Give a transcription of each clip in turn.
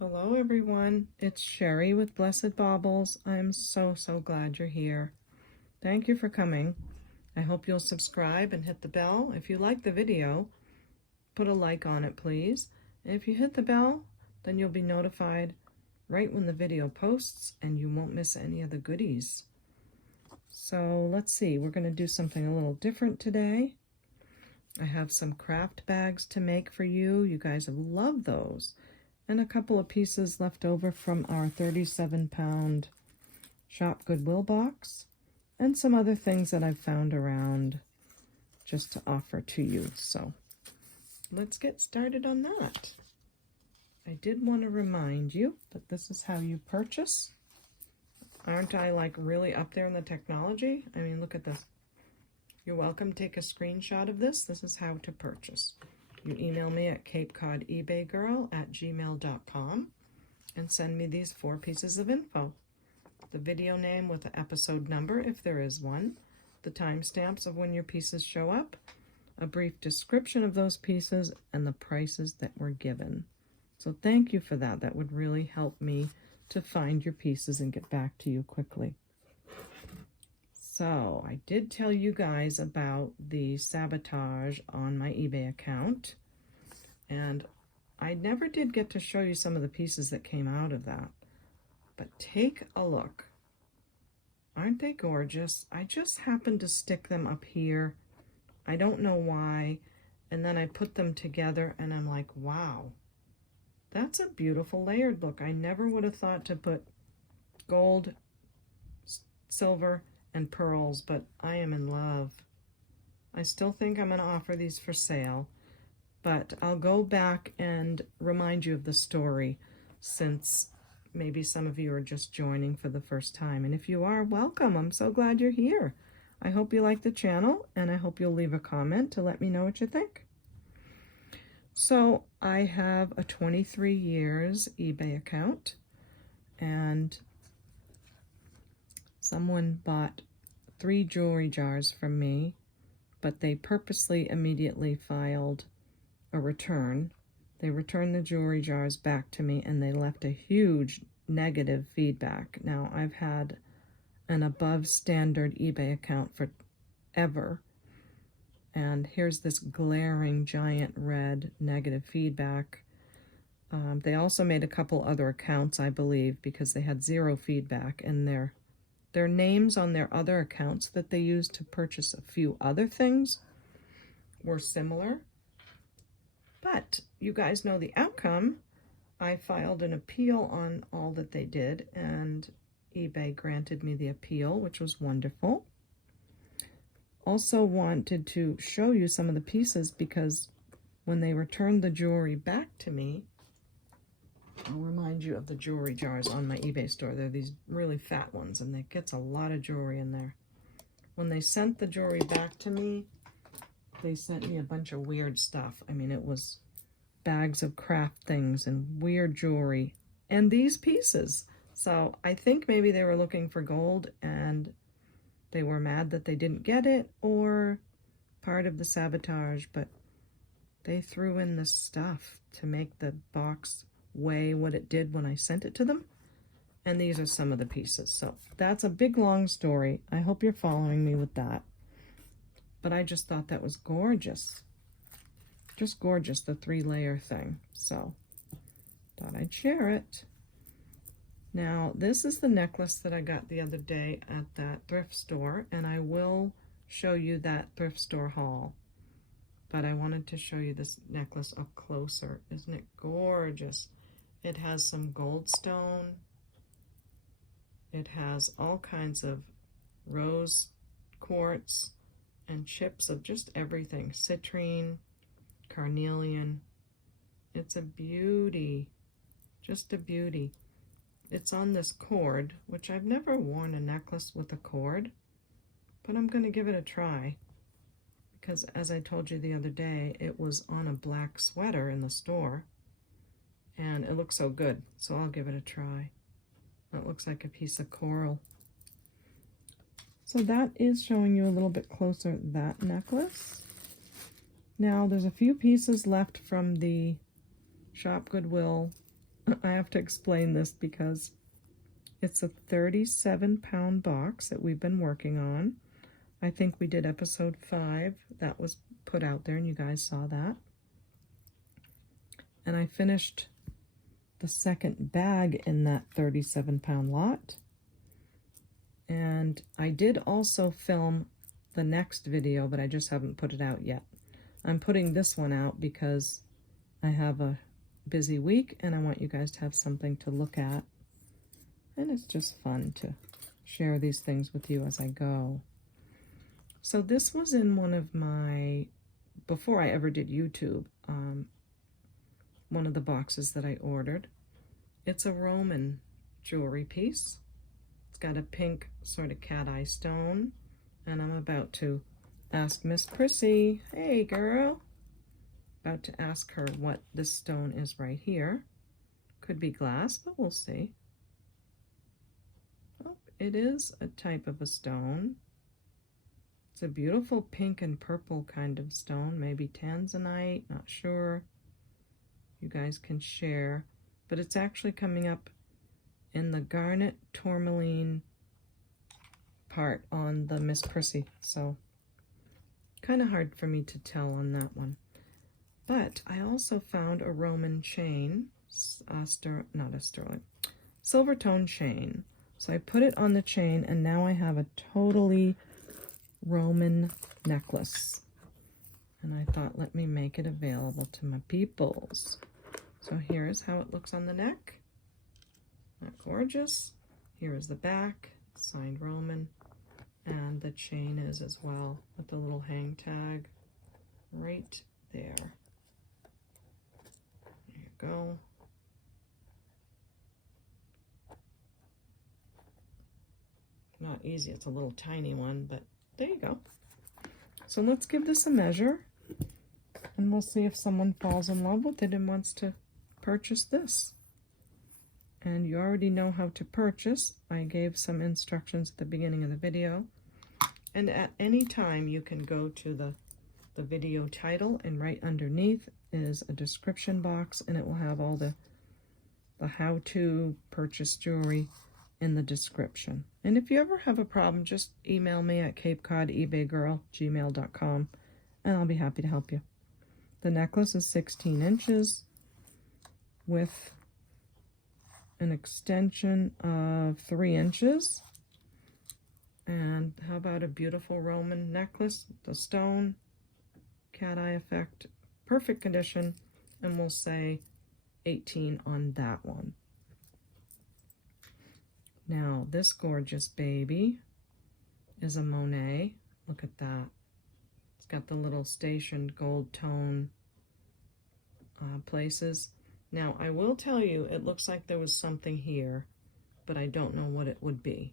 Hello everyone, it's Sherry with Blessed Baubles. I'm so glad you're here. Thank you for coming. I hope you'll subscribe and hit the bell. If you like the video, put a like on it please. And if you hit the bell, then you'll be notified right when the video posts and you won't miss any of the goodies. So let's see, we're going to do something a little different today. I have some craft bags to make for you. You guys have loved those. And a couple of pieces left over from our 37-pound Shop Goodwill box, and some other things that I've found around just to offer to you. So let's get started on that. I did want to remind you that this is how you purchase. Aren't I like really up there in the technology? I mean, look at this. You're welcome. Take a screenshot of this. This is how to purchase. You email me at capecod.ebaygirl@gmail.com and send me these 4 pieces of info. The video name with the episode number, if there is one, the timestamps of when your pieces show up, a brief description of those pieces, and the prices that were given. So thank you for that. That would really help me to find your pieces and get back to you quickly. So I did tell you guys about the Sabotage on my eBay account, and I never did get to show you some of the pieces that came out of that, but take a look. Aren't they gorgeous? I just happened to stick them up here. I don't know why, and then I put them together and I'm like, wow, that's a beautiful layered look. I never would have thought to put gold, silver, and pearls, but I am in love. I still think I'm going to offer these for sale, but I'll go back and remind you of the story, since maybe some of you are just joining for the first time. And if you are, welcome. I'm so glad you're here. I hope you like the channel, and I hope you'll leave a comment to let me know what you think. So I have a 23 years eBay account, and someone bought 3 jewelry jars from me, but they purposely immediately filed a return. They returned the jewelry jars back to me, and they left a huge negative feedback. Now, I've had an above standard eBay account forever, and here's this glaring giant red negative feedback. They also made a couple other accounts, I believe, because they had 0 feedback, and their names on their other accounts that they used to purchase a few other things were similar. But you guys know the outcome. I filed an appeal on all that they did, and eBay granted me the appeal, which was wonderful. Also wanted to show you some of the pieces, because when they returned the jewelry back to me, I'll remind you of the jewelry jars on my eBay store. They're these really fat ones, and it gets a lot of jewelry in there. When they sent the jewelry back to me, they sent me a bunch of weird stuff. I mean, it was bags of craft things and weird jewelry and these pieces. So I think maybe they were looking for gold and they were mad that they didn't get it, or part of the sabotage, but they threw in this stuff to make the box weigh what it did when I sent it to them. And these are some of the pieces. So that's a big long story. I hope you're following me with that. But I just thought that was gorgeous. Just gorgeous, the 3-layer thing. So thought I'd share it. Now, this is the necklace that I got the other day at that thrift store, and I will show you that thrift store haul. But I wanted to show you this necklace up closer. Isn't it gorgeous? It has some gold stone. It has all kinds of rose quartz and chips of just everything. Citrine, carnelian. It's a beauty. Just a beauty. It's on this cord, which I've never worn a necklace with a cord, but I'm going to give it a try. Because as I told you the other day, it was on a black sweater in the store, and it looks so good, so I'll give it a try. It looks like a piece of coral. So that is showing you a little bit closer that necklace. Now there's a few pieces left from the Shop Goodwill I have to explain this because it's a 37-pound box that we've been working on. I think we did episode 5. That was put out there and you guys saw that. And I finished the second bag in that 37-pound lot. And I did also film the next video, but I just haven't put it out yet. I'm putting this one out because I have a busy week and I want you guys to have something to look at. And it's just fun to share these things with you as I go. So this was in one of my, before I ever did YouTube, one of the boxes that I ordered. It's a Roman jewelry piece. It's got a pink sort of cat eye stone. And I'm about to ask Miss Prissy, hey girl, about to ask her what this stone is right here. Could be glass, but we'll see. Oh, it is a type of a stone. It's a beautiful pink and purple kind of stone, maybe tanzanite, not sure. You guys can share, but it's actually coming up in the garnet tourmaline part on the Miss Prissy, so kind of hard for me to tell on that one. But I also found a Roman chain, silver tone chain. So I put it on the chain and now I have a totally Roman necklace. And I thought, let me make it available to my peoples. So here's how it looks on the neck. Not gorgeous? Here is the back, signed Roman. And the chain is as well, with the little hang tag right there. There you go. Not easy, it's a little tiny one, but there you go. So let's give this a measure, and we'll see if someone falls in love with it and wants to purchase this. And you already know how to purchase. I gave some instructions at the beginning of the video. And at any time you can go to the video title, and right underneath is a description box, and it will have all the how to purchase jewelry in the description. And if you ever have a problem, just email me at capecod.ebaygirl@gmail.com and I'll be happy to help you. The necklace is 16 inches with an extension of 3 inches. And how about a beautiful Roman necklace, the stone, cat eye effect, perfect condition, and we'll say 18 on that one. Now, this gorgeous baby is a Monet. Look at that. It's got the little stationed gold tone places. Now, I will tell you, it looks like there was something here, but I don't know what it would be.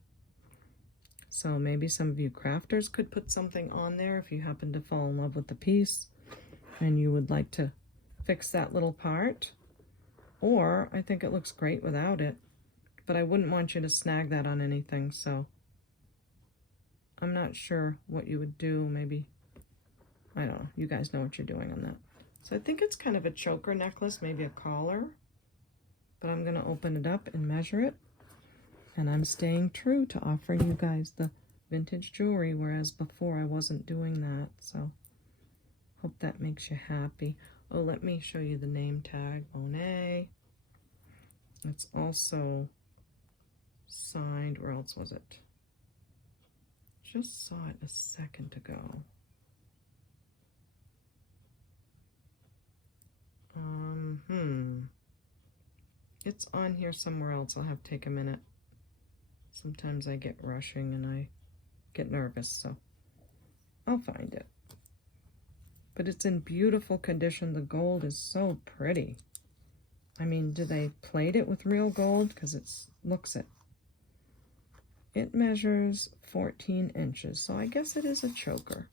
So maybe some of you crafters could put something on there if you happen to fall in love with the piece and you would like to fix that little part. Or I think it looks great without it, but I wouldn't want you to snag that on anything, so I'm not sure what you would do. Maybe, I don't know, you guys know what you're doing on that. So I think it's kind of a choker necklace, maybe a collar, but I'm going to open it up and measure it. And I'm staying true to offering you guys the vintage jewelry, whereas before I wasn't doing that. So hope that makes you happy. Oh, let me show you the name tag, Monet. It's also signed, where else was it? Just saw it a second ago. It's on here somewhere else. I'll have to take a minute. Sometimes I get rushing and I get nervous, so I'll find it. But it's in beautiful condition. The gold is so pretty. I mean, do they plate it with real gold? Because it looks it. It measures 14 inches, so I guess it is a choker.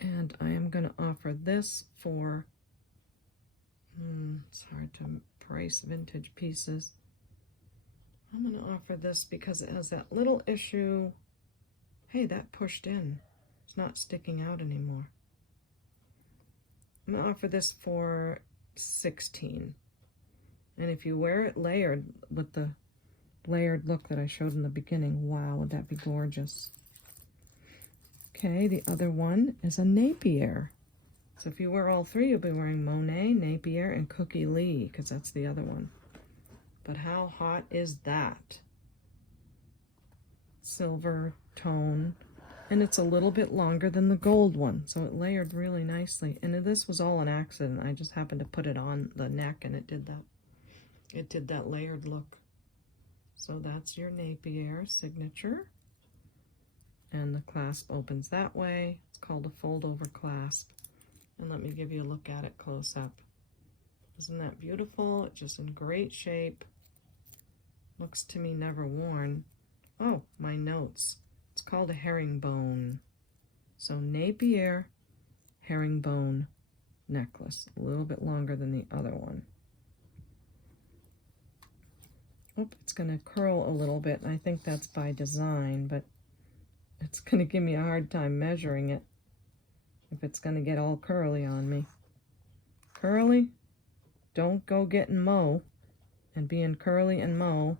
And I am going to offer this for, it's hard to price vintage pieces. I'm going to offer this because it has that little issue. Hey, that pushed in. It's not sticking out anymore. I'm going to offer this for 16. And if you wear it layered with the layered look that I showed in the beginning, wow, would that be gorgeous. Okay, the other one is a Napier. So if you wear all three, you'll be wearing Monet, Napier, and Cookie Lee, because that's the other one. But how hot is that? Silver tone, and it's a little bit longer than the gold one, so it layered really nicely. And this was all an accident. I just happened to put it on the neck, and it did that. It did that layered look. So that's your Napier signature. And the clasp opens that way. It's called a fold over clasp. And let me give you a look at it close up. Isn't that beautiful? It's just in great shape. Looks to me never worn. Oh, my notes. It's called a herringbone. So Napier herringbone necklace. A little bit longer than the other one. Oh, it's going to curl a little bit. I think that's by design, but it's going to give me a hard time measuring it if it's going to get all curly on me. Curly? Don't go getting Mo and being curly and Mo.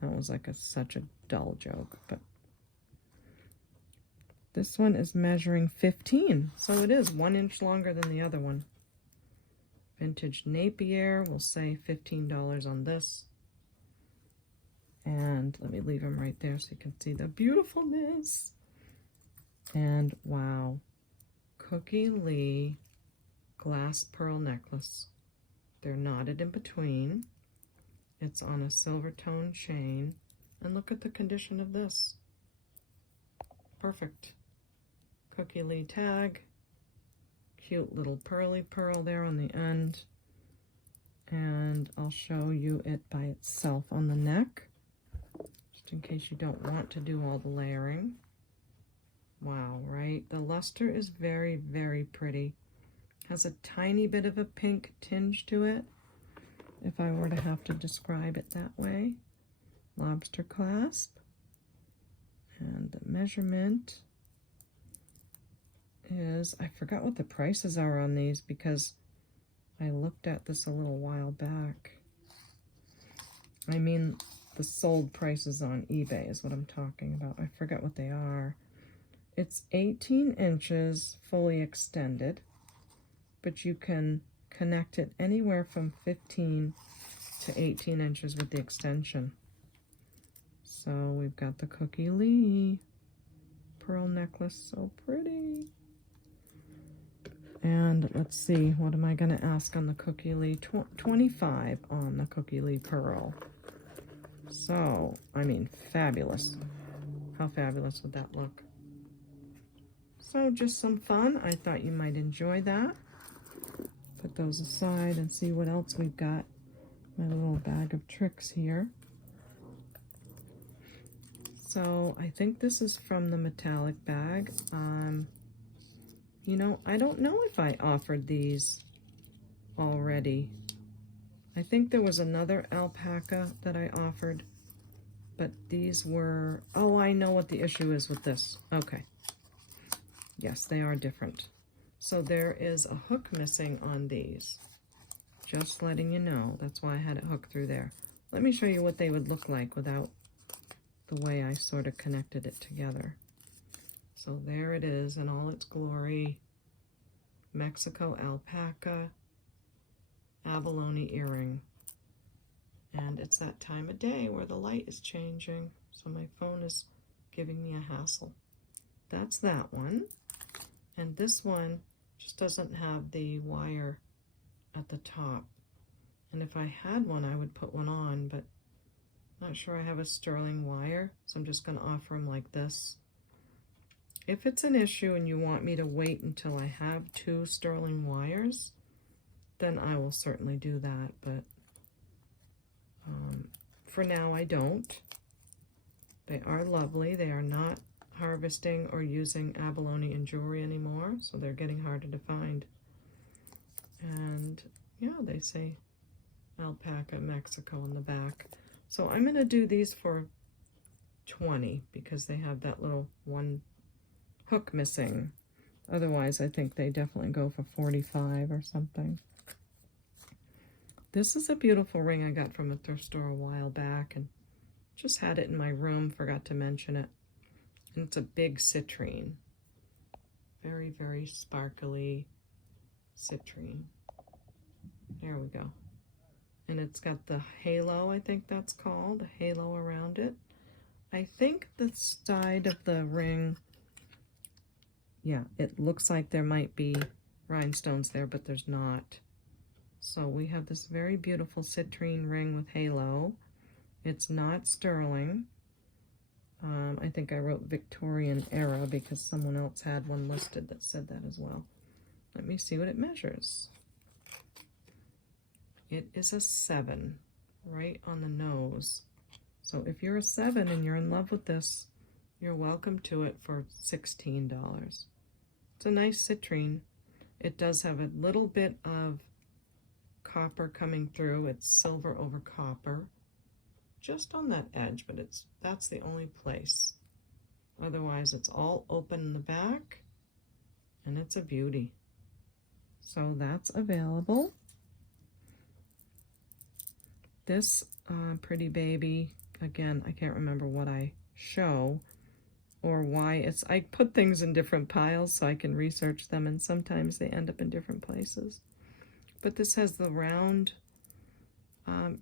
That was like such a dull joke, but this one is measuring 15, so it is 1 inch longer than the other one. Vintage Napier, we'll say $15 on this. And let me leave them right there so you can see the beautifulness. And wow, Cookie Lee glass pearl necklace. They're knotted in between. It's on a silver tone chain. And look at the condition of this. Perfect. Cookie Lee tag. Cute little pearly pearl there on the end. And I'll show you it by itself on the neck, just in case you don't want to do all the layering. Wow, right? The luster is very, very pretty. Has a tiny bit of a pink tinge to it, if I were to have to describe it that way. Lobster clasp. And the measurement is, I forgot what the prices are on these because I looked at this a little while back. I mean, the sold prices on eBay is what I'm talking about. I forget what they are. It's 18 inches fully extended, but you can connect it anywhere from 15 to 18 inches with the extension. So we've got the Cookie Lee pearl necklace, so pretty. And let's see, what am I going to ask on the Cookie Lee? 25 on the Cookie Lee pearl. So, I mean, fabulous. How fabulous would that look? So just some fun. I thought you might enjoy that. Put those aside and see what else we've got. My little bag of tricks here. So I think this is from the metallic bag. You know, I don't know if I offered these already. I think there was another alpaca that I offered, but these were, oh, I know what the issue is with this. Okay. Yes, they are different. So there is a hook missing on these. Just letting you know. That's why I had it hooked through there. Let me show you what they would look like without the way I sort of connected it together. So there it is in all its glory. Mexico alpaca abalone earring. And it's that time of day where the light is changing, so my phone is giving me a hassle. That's that one. And this one just doesn't have the wire at the top. And if I had one, I would put one on, but not sure I have a sterling wire, so I'm just going to offer them like this. If it's an issue and you want me to wait until I have 2 sterling wires, then I will certainly do that, but for now I don't. They are lovely. They are not harvesting or using abalone in jewelry anymore, so they're getting harder to find. And yeah, they say Alpaca Mexico on the back. So I'm going to do these for 20 because they have that little one hook missing. Otherwise, I think they definitely go for 45 or something. This is a beautiful ring I got from a thrift store a while back and just had it in my room, forgot to mention it. And it's a big citrine. Very, very sparkly citrine. There we go. And it's got the halo, I think that's called, the halo around it. I think the side of the ring, yeah, it looks like there might be rhinestones there, but there's not. So we have this very beautiful citrine ring with halo. It's not sterling. I think I wrote Victorian era because someone else had one listed that said that as well. Let me see what it measures. It is a 7, right on the nose. So if you're a 7 and you're in love with this, you're welcome to it for $16. It's a nice citrine. It does have a little bit of copper coming through. It's silver over copper, just on that edge, but that's the only place. Otherwise, it's all open in the back, and it's a beauty. So that's available. This pretty baby, again, I can't remember what I show or why I put things in different piles so I can research them, and sometimes they end up in different places. But this has the round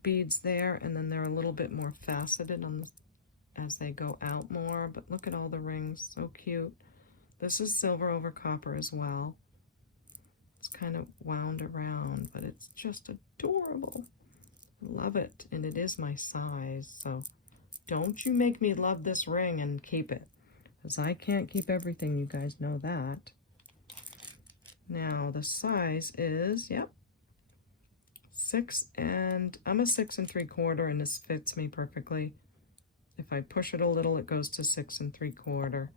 beads there, and then they're a little bit more faceted as they go out more. But look at all the rings, so cute. This is silver over copper as well. It's kind of wound around, but it's just adorable. Love it, and it is my size, so don't you make me love this ring and keep it, because I can't keep everything, you guys know that. Now the size is, yep, 6, and I'm a 6 3/4, and this fits me perfectly. If I push it a little, it goes to 6 3/4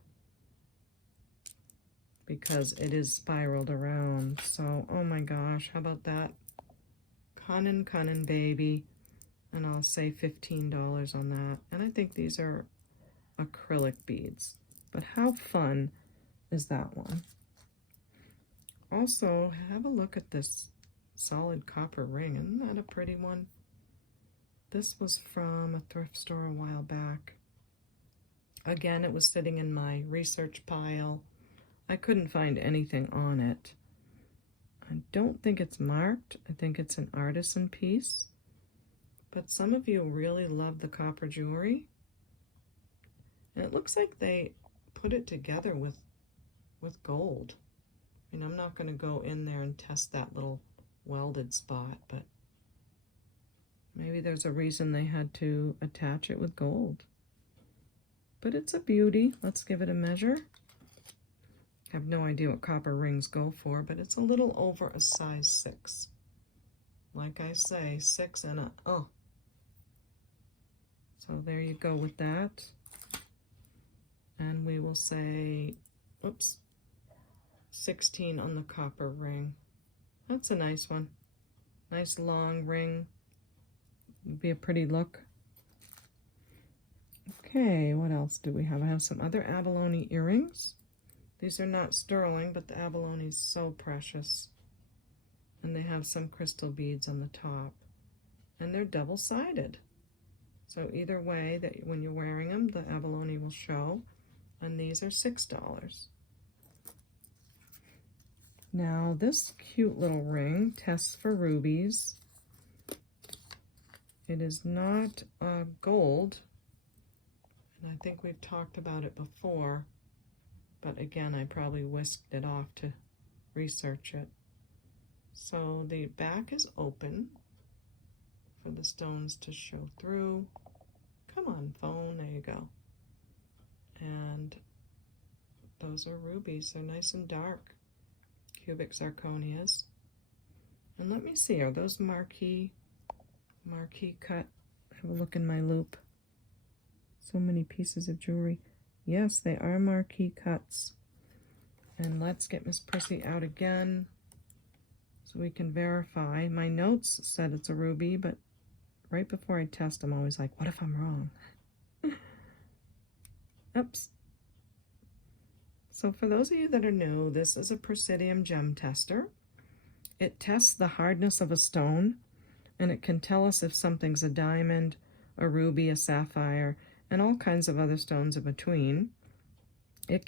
because it is spiraled around. So, oh my gosh, how about that? Cunnin' baby, and I'll say $15 on that. And I think these are acrylic beads, but how fun is that one? Also, have a look at this solid copper ring. Isn't that a pretty one? This was from a thrift store a while back. Again, it was sitting in my research pile. I couldn't find anything on it. I don't think it's marked. I think it's an artisan piece. But some of you really love the copper jewelry. And it looks like they put it together with gold. I mean, I'm not going to go in there and test that little welded spot, but maybe there's a reason they had to attach it with gold. But it's a beauty. Let's give it a measure. I have no idea what copper rings go for, but it's a little over a size 6. Like I say, 6 and a, oh. So there you go with that. And we will say, oops, 16 on the copper ring. That's a nice one. Nice long ring. Would be a pretty look. Okay, what else do we have? I have some other abalone earrings. These are not sterling, but the abalone is so precious. And they have some crystal beads on the top. And they're double-sided. So either way, that when you're wearing them, the abalone will show. And these are $6. Now, this cute little ring tests for rubies. It is not gold. And I think we've talked about it before. But again, I probably whisked it off to research it. So the back is open for the stones to show through. Come on, phone, there you go. And those are rubies. They're nice and dark. Cubic zirconias. And let me see, are those marquee cut? Have a look in my loop. So many pieces of jewelry. Yes, they are marquee cuts. And let's get Miss Prissy out again so we can verify. My notes said it's a ruby, but right before I test, I'm always like, what if I'm wrong? Oops. So for those of you that are new, this is a Presidium gem tester. It tests the hardness of a stone and it can tell us if something's a diamond, a ruby, a sapphire, and all kinds of other stones in between. It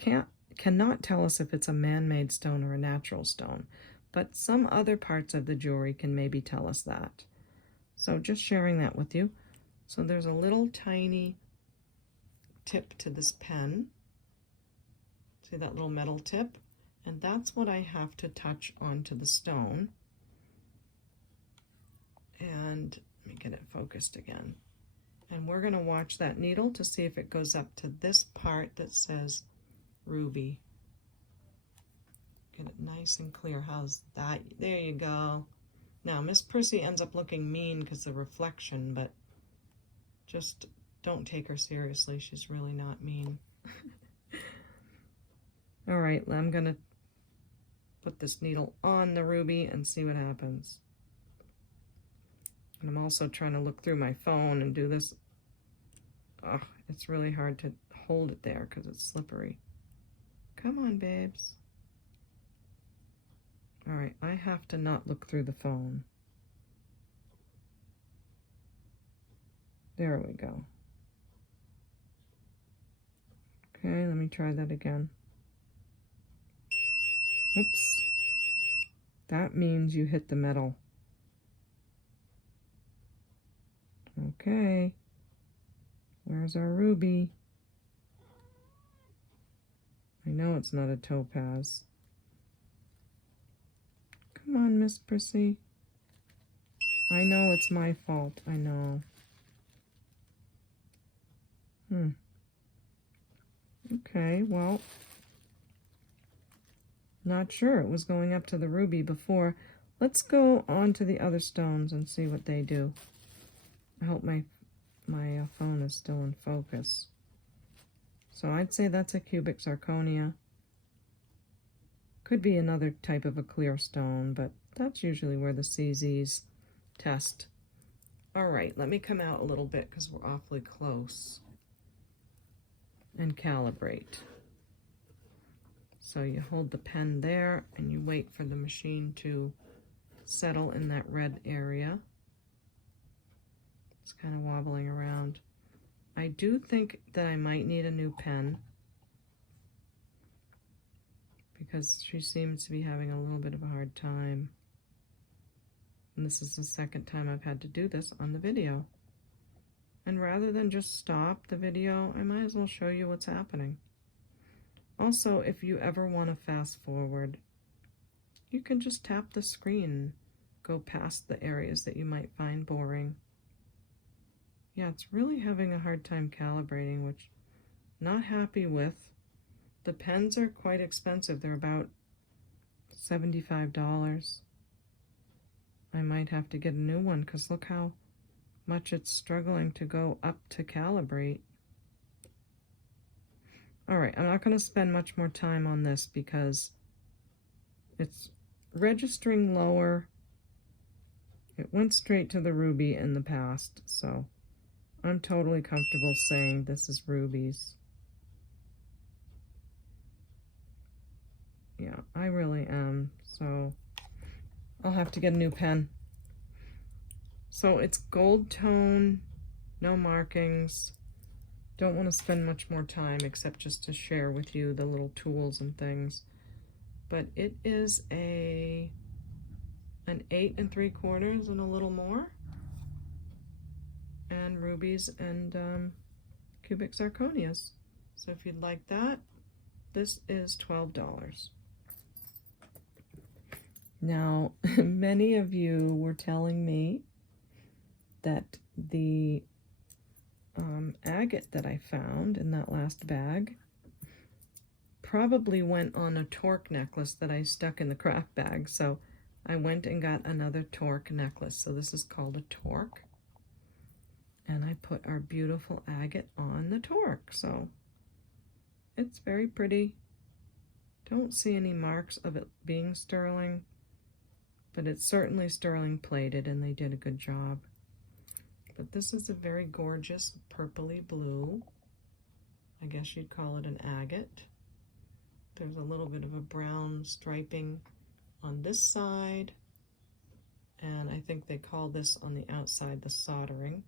cannot tell us if it's a man-made stone or a natural stone, but some other parts of the jewelry can maybe tell us that. So just sharing that with you. So there's a little tiny tip to this pen. See that little metal tip? And that's what I have to touch onto the stone. And let me get it focused again. And we're going to watch that needle to see if it goes up to this part that says ruby. Get it nice and clear. How's that? There you go. Now, Miss Prissy ends up looking mean because of the reflection, but just don't take her seriously. She's really not mean. All right, I'm going to put this needle on the ruby and see what happens. And I'm also trying to look through my phone and do this. Oh, it's really hard to hold it there because it's slippery. Come on, babes. All right, I have to not look through the phone. There we go. Okay, let me try that again. Oops. That means you hit the metal. Okay. Where's our ruby? I know it's not a topaz. Come on, Miss Prissy. I know it's my fault. I know. Okay, well, not sure. It was going up to the ruby before. Let's go on to the other stones and see what they do. I hope my phone is still in focus. So I'd say that's a cubic zirconia. Could be another type of a clear stone, but that's usually where the CZs test. All right, let me come out a little bit because we're awfully close. And calibrate. So you hold the pen there and you wait for the machine to settle in that red area. It's kind of wobbling around. I do think that I might need a new pen because she seems to be having a little bit of a hard time. And this is the second time I've had to do this on the video. And rather than just stop the video, I might as well show you what's happening. Also, if you ever want to fast forward, you can just tap the screen, go past the areas that you might find boring. Yeah, it's really having a hard time calibrating, which I'm not happy with. The pens are quite expensive. They're about $75. I might have to get a new one because look how much it's struggling to go up to calibrate. All right, I'm not going to spend much more time on this because it's registering lower. It went straight to the ruby in the past, so I'm totally comfortable saying this is rubies. Yeah, I really am, so I'll have to get a new pen. So it's gold tone, no markings. Don't want to spend much more time except just to share with you the little tools and things. But it is an 8 3/4 and a little more. And rubies and cubic zirconias. So if you'd like that, this is $12. Now, many of you were telling me that the agate that I found in that last bag probably went on a torque necklace that I stuck in the craft bag. So I went and got another torque necklace. So this is called a torque. And I put our beautiful agate on the torque. So it's very pretty. Don't see any marks of it being sterling, but it's certainly sterling plated and they did a good job. But this is a very gorgeous purpley blue. I guess you'd call it an agate. There's a little bit of a brown striping on this side And I think they call this on the outside the soldering.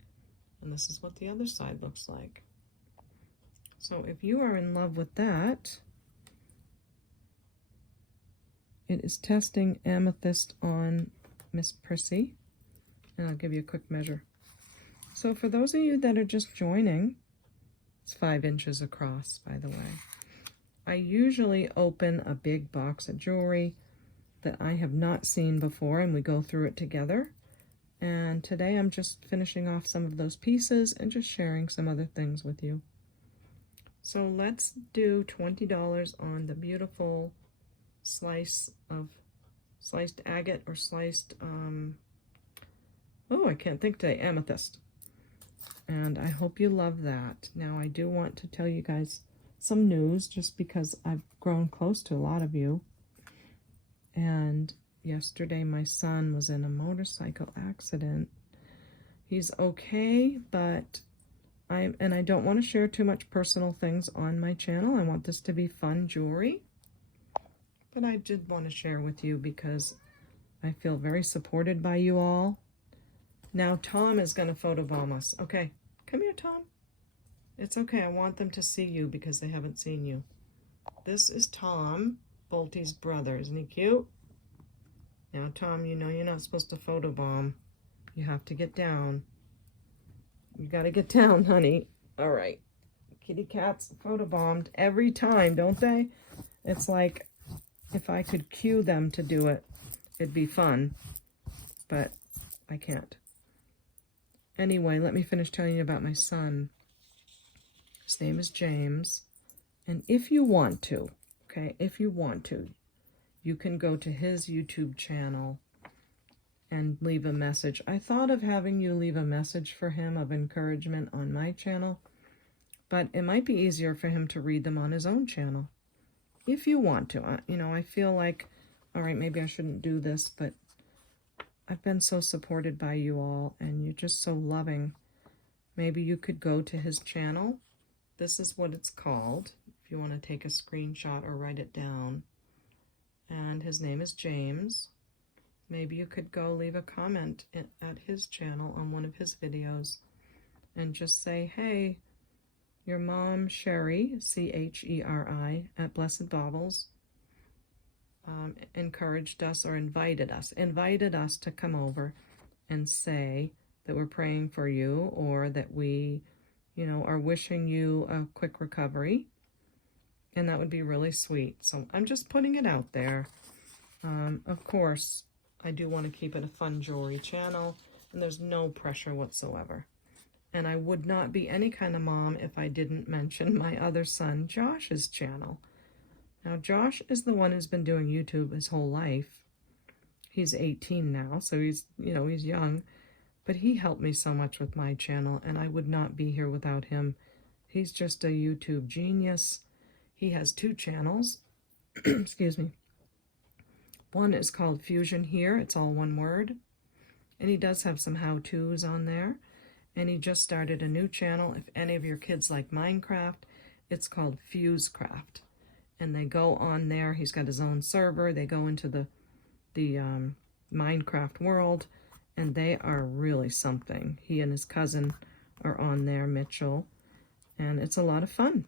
And this is what the other side looks like. So if you are in love with that, it is testing amethyst on Miss Prissy. And I'll give you a quick measure. So for those of you that are just joining, it's 5 inches across, by the way. I usually open a big box of jewelry that I have not seen before, and we go through it together. And today I'm just finishing off some of those pieces and just sharing some other things with you. So let's do $20 on the beautiful slice of sliced agate or sliced, oh, I can't think today, amethyst. And I hope you love that. Now I do want to tell you guys some news, just because I've grown close to a lot of you. And yesterday my son was in a motorcycle accident. He's okay, but I don't want to share too much personal things on my channel. I want this to be fun jewelry. But I did want to share with you because I feel very supported by you all. Now Tom is going to photobomb us. Okay, come here, Tom. It's okay. I want them to see you because they haven't seen you. This is Tom, Bolty's brother. Isn't he cute? Now, Tom, you know you're not supposed to photobomb. You have to get down. You got to get down, honey. All right. Kitty cats photobombed every time, don't they? It's like if I could cue them to do it, it'd be fun. But I can't. Anyway, let me finish telling you about my son. His name is James. And if you want to, okay, if you want to, you can go to his YouTube channel and leave a message. I thought of having you leave a message for him of encouragement on my channel, but it might be easier for him to read them on his own channel. If you want to, you know, I feel like, all right, maybe I shouldn't do this, but I've been so supported by you all, and you're just so loving. Maybe you could go to his channel. This is what it's called, if you want to take a screenshot or write it down. And his name is James. Maybe you could go leave a comment at his channel on one of his videos and just say, hey, your mom, Sherry, C-H-E-R-I, at Blessed Baubles, encouraged us or invited us to come over and say that we're praying for you, or that we, you know, are wishing you a quick recovery. And that would be really sweet. So I'm just putting it out there. Of course, I do want to keep it a fun jewelry channel, and there's no pressure whatsoever. And I would not be any kind of mom if I didn't mention my other son, Josh's channel. Now, Josh is the one who's been doing YouTube his whole life. He's 18 now, so he's, you know, he's young. But he helped me so much with my channel, and I would not be here without him. He's just a YouTube genius. He has 2 channels. Excuse me. One is called Fusion Here. It's all one word. And he does have some how-tos on there. And he just started a new channel. If any of your kids like Minecraft, it's called Fusecraft. And they go on there. He's got his own server. They go into the Minecraft world, and they are really something. He and his cousin are on there, Mitchell, and it's a lot of fun.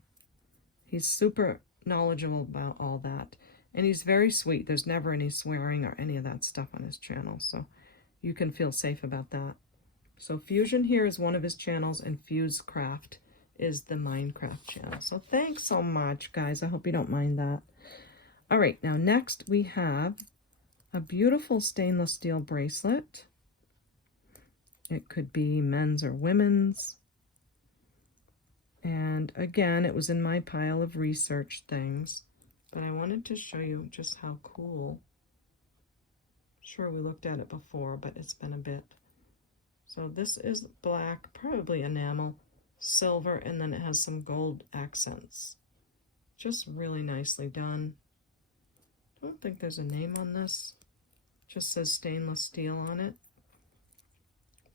He's super knowledgeable about all that, and he's very sweet. There's never any swearing or any of that stuff on his channel, so you can feel safe about that. So Fusion Here is one of his channels, and Fusecraft is the Minecraft channel. So thanks so much, guys. I hope you don't mind that. All right, now next we have a beautiful stainless steel bracelet. It could be men's or women's. And again, it was in my pile of research things, but I wanted to show you just how cool. Sure, we looked at it before, but it's been a bit. So this is black, probably enamel, silver, and then it has some gold accents. Just really nicely done. I don't think there's a name on this. Just says stainless steel on it.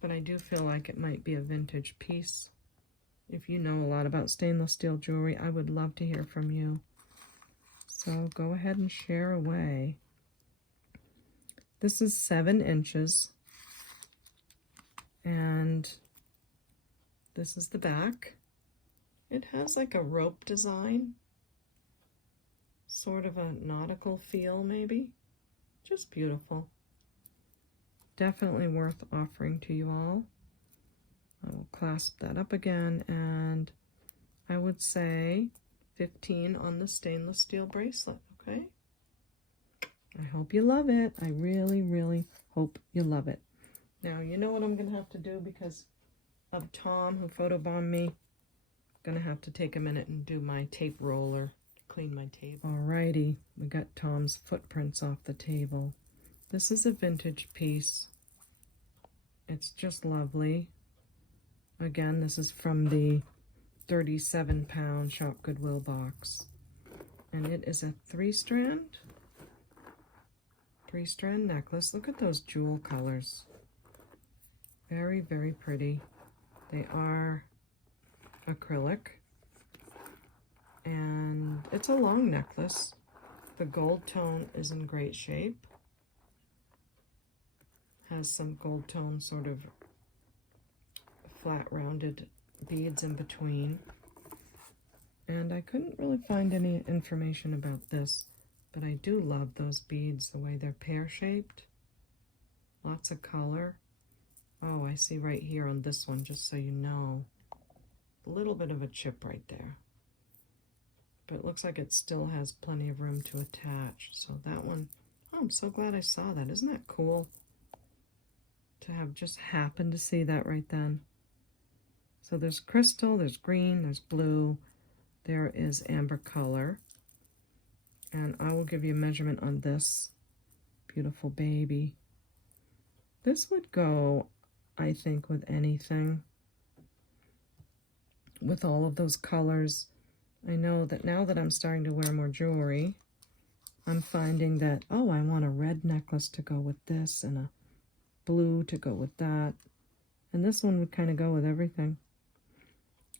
But I do feel like it might be a vintage piece. If you know a lot about stainless steel jewelry, I would love to hear from you. So go ahead and share away. This is 7 inches And this is the back. It has like a rope design, sort of a nautical feel maybe. Just beautiful. Definitely worth offering to you all. I will clasp that up again, and I would say 15 on the stainless steel bracelet, okay? I hope you love it. I really, really hope you love it. Now, you know what I'm going to have to do because of Tom, who photobombed me. I'm going to have to take a minute and do my tape roller, clean my table. Alrighty, we got Tom's footprints off the table. This is a vintage piece. It's just lovely. Again, this is from the 37-pound Shop Goodwill box. And it is a three-strand necklace. Look at those jewel colors. Very, very pretty. They are acrylic. And it's a long necklace. The gold tone is in great shape. Has some gold tone sort of flat rounded beads in between. And I couldn't really find any information about this, but I do love those beads, the way they're pear-shaped. Lots of color. Oh, I see right here on this one, just so you know, a little bit of a chip right there. But it looks like it still has plenty of room to attach. So that one, oh, I'm so glad I saw that. Isn't that cool? To have just happened to see that right then. So there's crystal, there's green, there's blue, there is amber color. And I will give you a measurement on this beautiful baby. This would go, I think, with anything. With all of those colors. I know that now that I'm starting to wear more jewelry, I'm finding that, oh, I want a red necklace to go with this and a blue to go with that. And this one would kind of go with everything.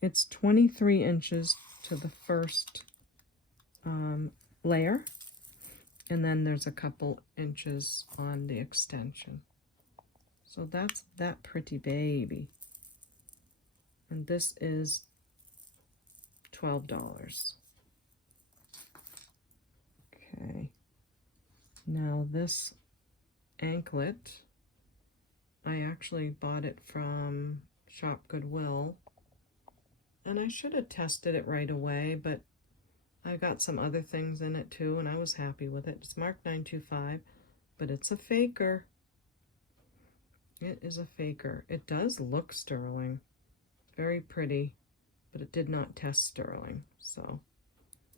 It's 23 inches to the first layer, and then there's a couple inches on the extension. So that's that pretty baby. And this is $12. Okay. Now this anklet, I actually bought it from Shop Goodwill. And I should have tested it right away, but I got some other things in it too, and I was happy with it. It's marked 925, but it's a faker. It is a faker. It does look sterling. Very pretty, but it did not test sterling. So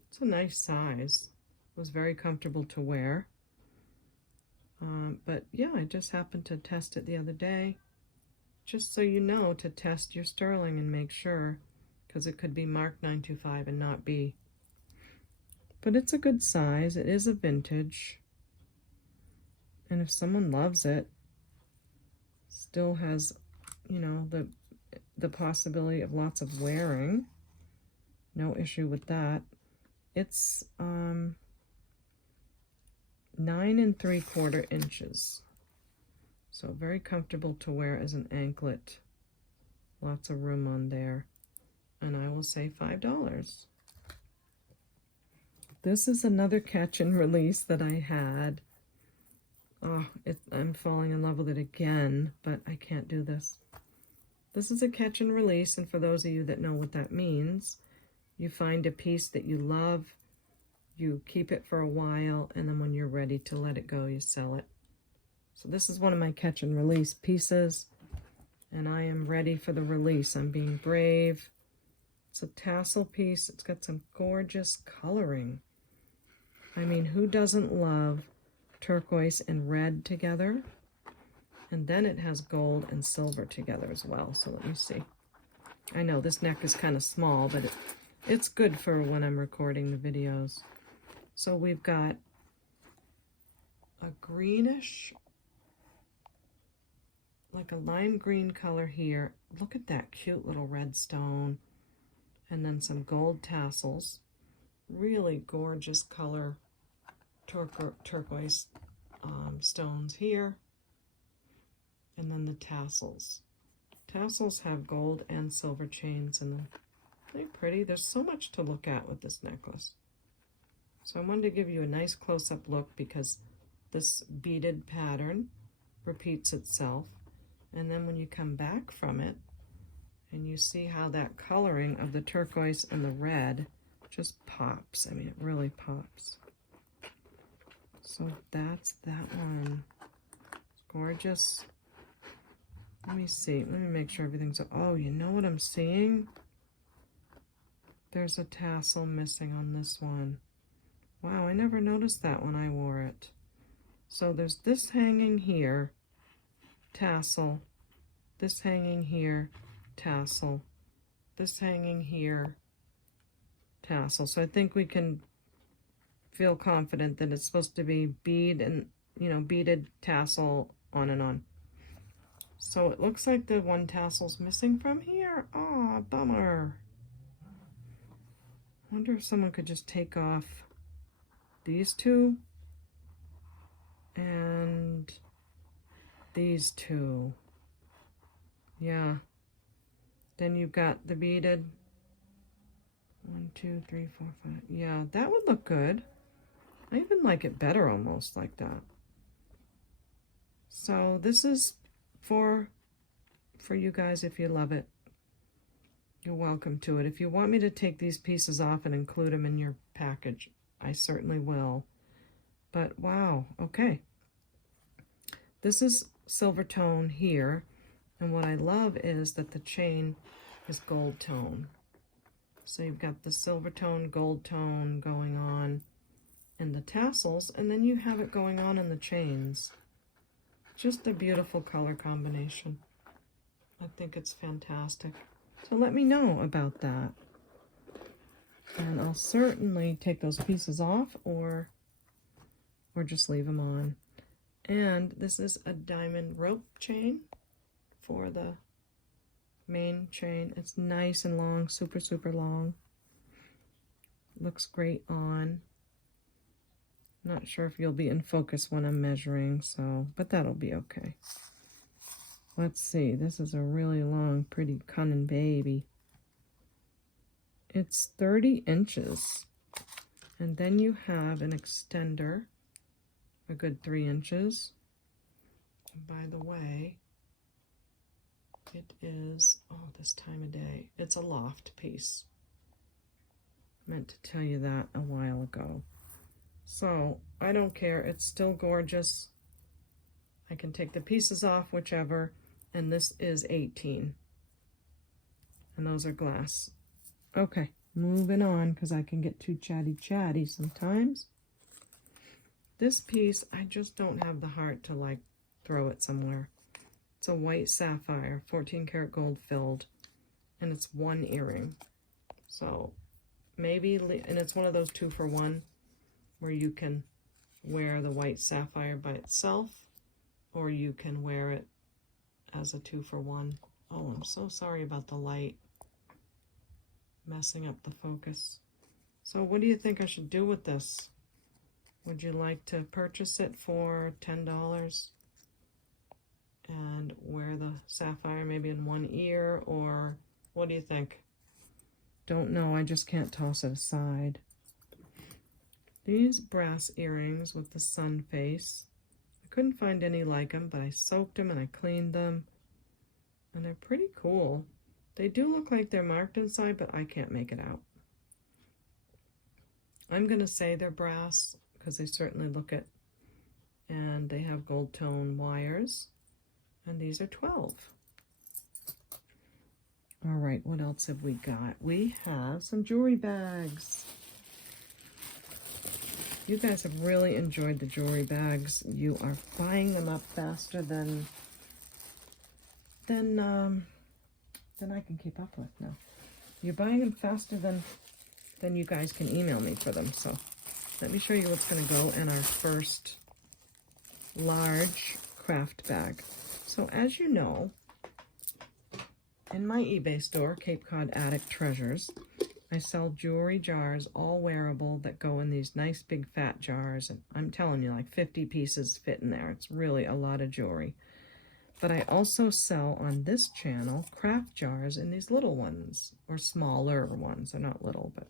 it's a nice size. It was very comfortable to wear. But yeah, I just happened to test it the other day. Just so you know, to test your sterling and make sure, because it could be marked 925 and not be. But it's a good size. It is a vintage. And if someone loves it, still has, you know, the possibility of lots of wearing. No issue with that. It's 9 3/4 inches. So very comfortable to wear as an anklet. Lots of room on there. And I will say $5. This is another catch and release that I had. Oh, I'm falling in love with it again, but I can't do this. This is a catch and release, and for those of you that know what that means, you find a piece that you love, you keep it for a while, and then when you're ready to let it go, you sell it. So this is one of my catch and release pieces, and I am ready for the release. I'm being brave. It's a tassel piece. It's got some gorgeous coloring. I mean, who doesn't love turquoise and red together? And then it has gold and silver together as well. So let me see. I know this neck is kind of small, but it's good for when I'm recording the videos. So we've got a greenish, like a lime green color here. Look at that cute little red stone. And then some gold tassels. Really gorgeous color turquoise stones here. And then the tassels. Tassels have gold and silver chains in them. They're pretty. There's so much to look at with this necklace. So I wanted to give you a nice close-up look because this beaded pattern repeats itself. And then when you come back from it, and you see how that coloring of the turquoise and the red just pops. I mean, it really pops. So that's that one. It's gorgeous. Let me see. Let me make sure everything's... Oh, you know what I'm seeing? There's a tassel missing on this one. Wow, I never noticed that when I wore it. So there's this hanging here, tassel. This hanging here, tassel. This hanging here, tassel. So I think we can feel confident that it's supposed to be bead and, you know, beaded tassel on and on. So it looks like the one tassel's missing from here. Aw, bummer. Wonder if someone could just take off these two and these two. Yeah. Then you've got the beaded. 1, 2, 3, 4, 5. Yeah, that would look good. I even like it better almost like that. So this is for you guys if you love it. You're welcome to it. If you want me to take these pieces off and include them in your package, I certainly will. But wow, okay. This is silver tone here, and what I love is that the chain is gold tone. So you've got the silver tone, gold tone going on in the tassels, and then you have it going on in the chains. Just a beautiful color combination. I think it's fantastic. So let me know about that. And I'll certainly take those pieces off or just leave them on. And this is a diamond rope chain for the main chain. It's nice and long, super, super long. Looks great on. Not sure if you'll be in focus when I'm measuring, so, but that'll be okay. Let's see, this is a really long, pretty cunning baby. It's 30 inches. And then you have an extender, a good 3 inches. And by the way, it is, oh, this time of day, it's a loft piece. Meant to tell you that a while ago. So, I don't care, it's still gorgeous. I can take the pieces off, whichever, and this is 18. And those are glass. Okay, moving on, because I can get too chatty sometimes. This piece, I just don't have the heart to, like, throw it somewhere. It's a white sapphire, 14 karat gold filled, and it's one earring. So, maybe, and it's one of those 2-for-1, where you can wear the white sapphire by itself, or you can wear it as a 2-for-1. Oh, I'm so sorry about the light messing up the focus. So what do you think I should do with this? Would you like to purchase it for $10 and wear the sapphire maybe in one ear, or what do you think? Don't know, I just can't toss it aside. These brass earrings with the sun face. I couldn't find any like them, but I soaked them and I cleaned them. And they're pretty cool. They do look like they're marked inside, but I can't make it out. I'm going to say they're brass because they certainly look it. And they have gold tone wires. And these are 12. All right, what else have we got? We have some jewelry bags. You guys have really enjoyed the jewelry bags. You are buying them up faster than I can keep up with now. You're buying them faster than you guys can email me for them. So let me show you what's going to go in our first large craft bag. So as you know, in my eBay store, Cape Cod Attic Treasures, I sell jewelry jars, all wearable, that go in these nice big fat jars. And I'm telling you, like 50 pieces fit in there. It's really a lot of jewelry. But I also sell on this channel craft jars in these little ones, or smaller ones. They're not little, but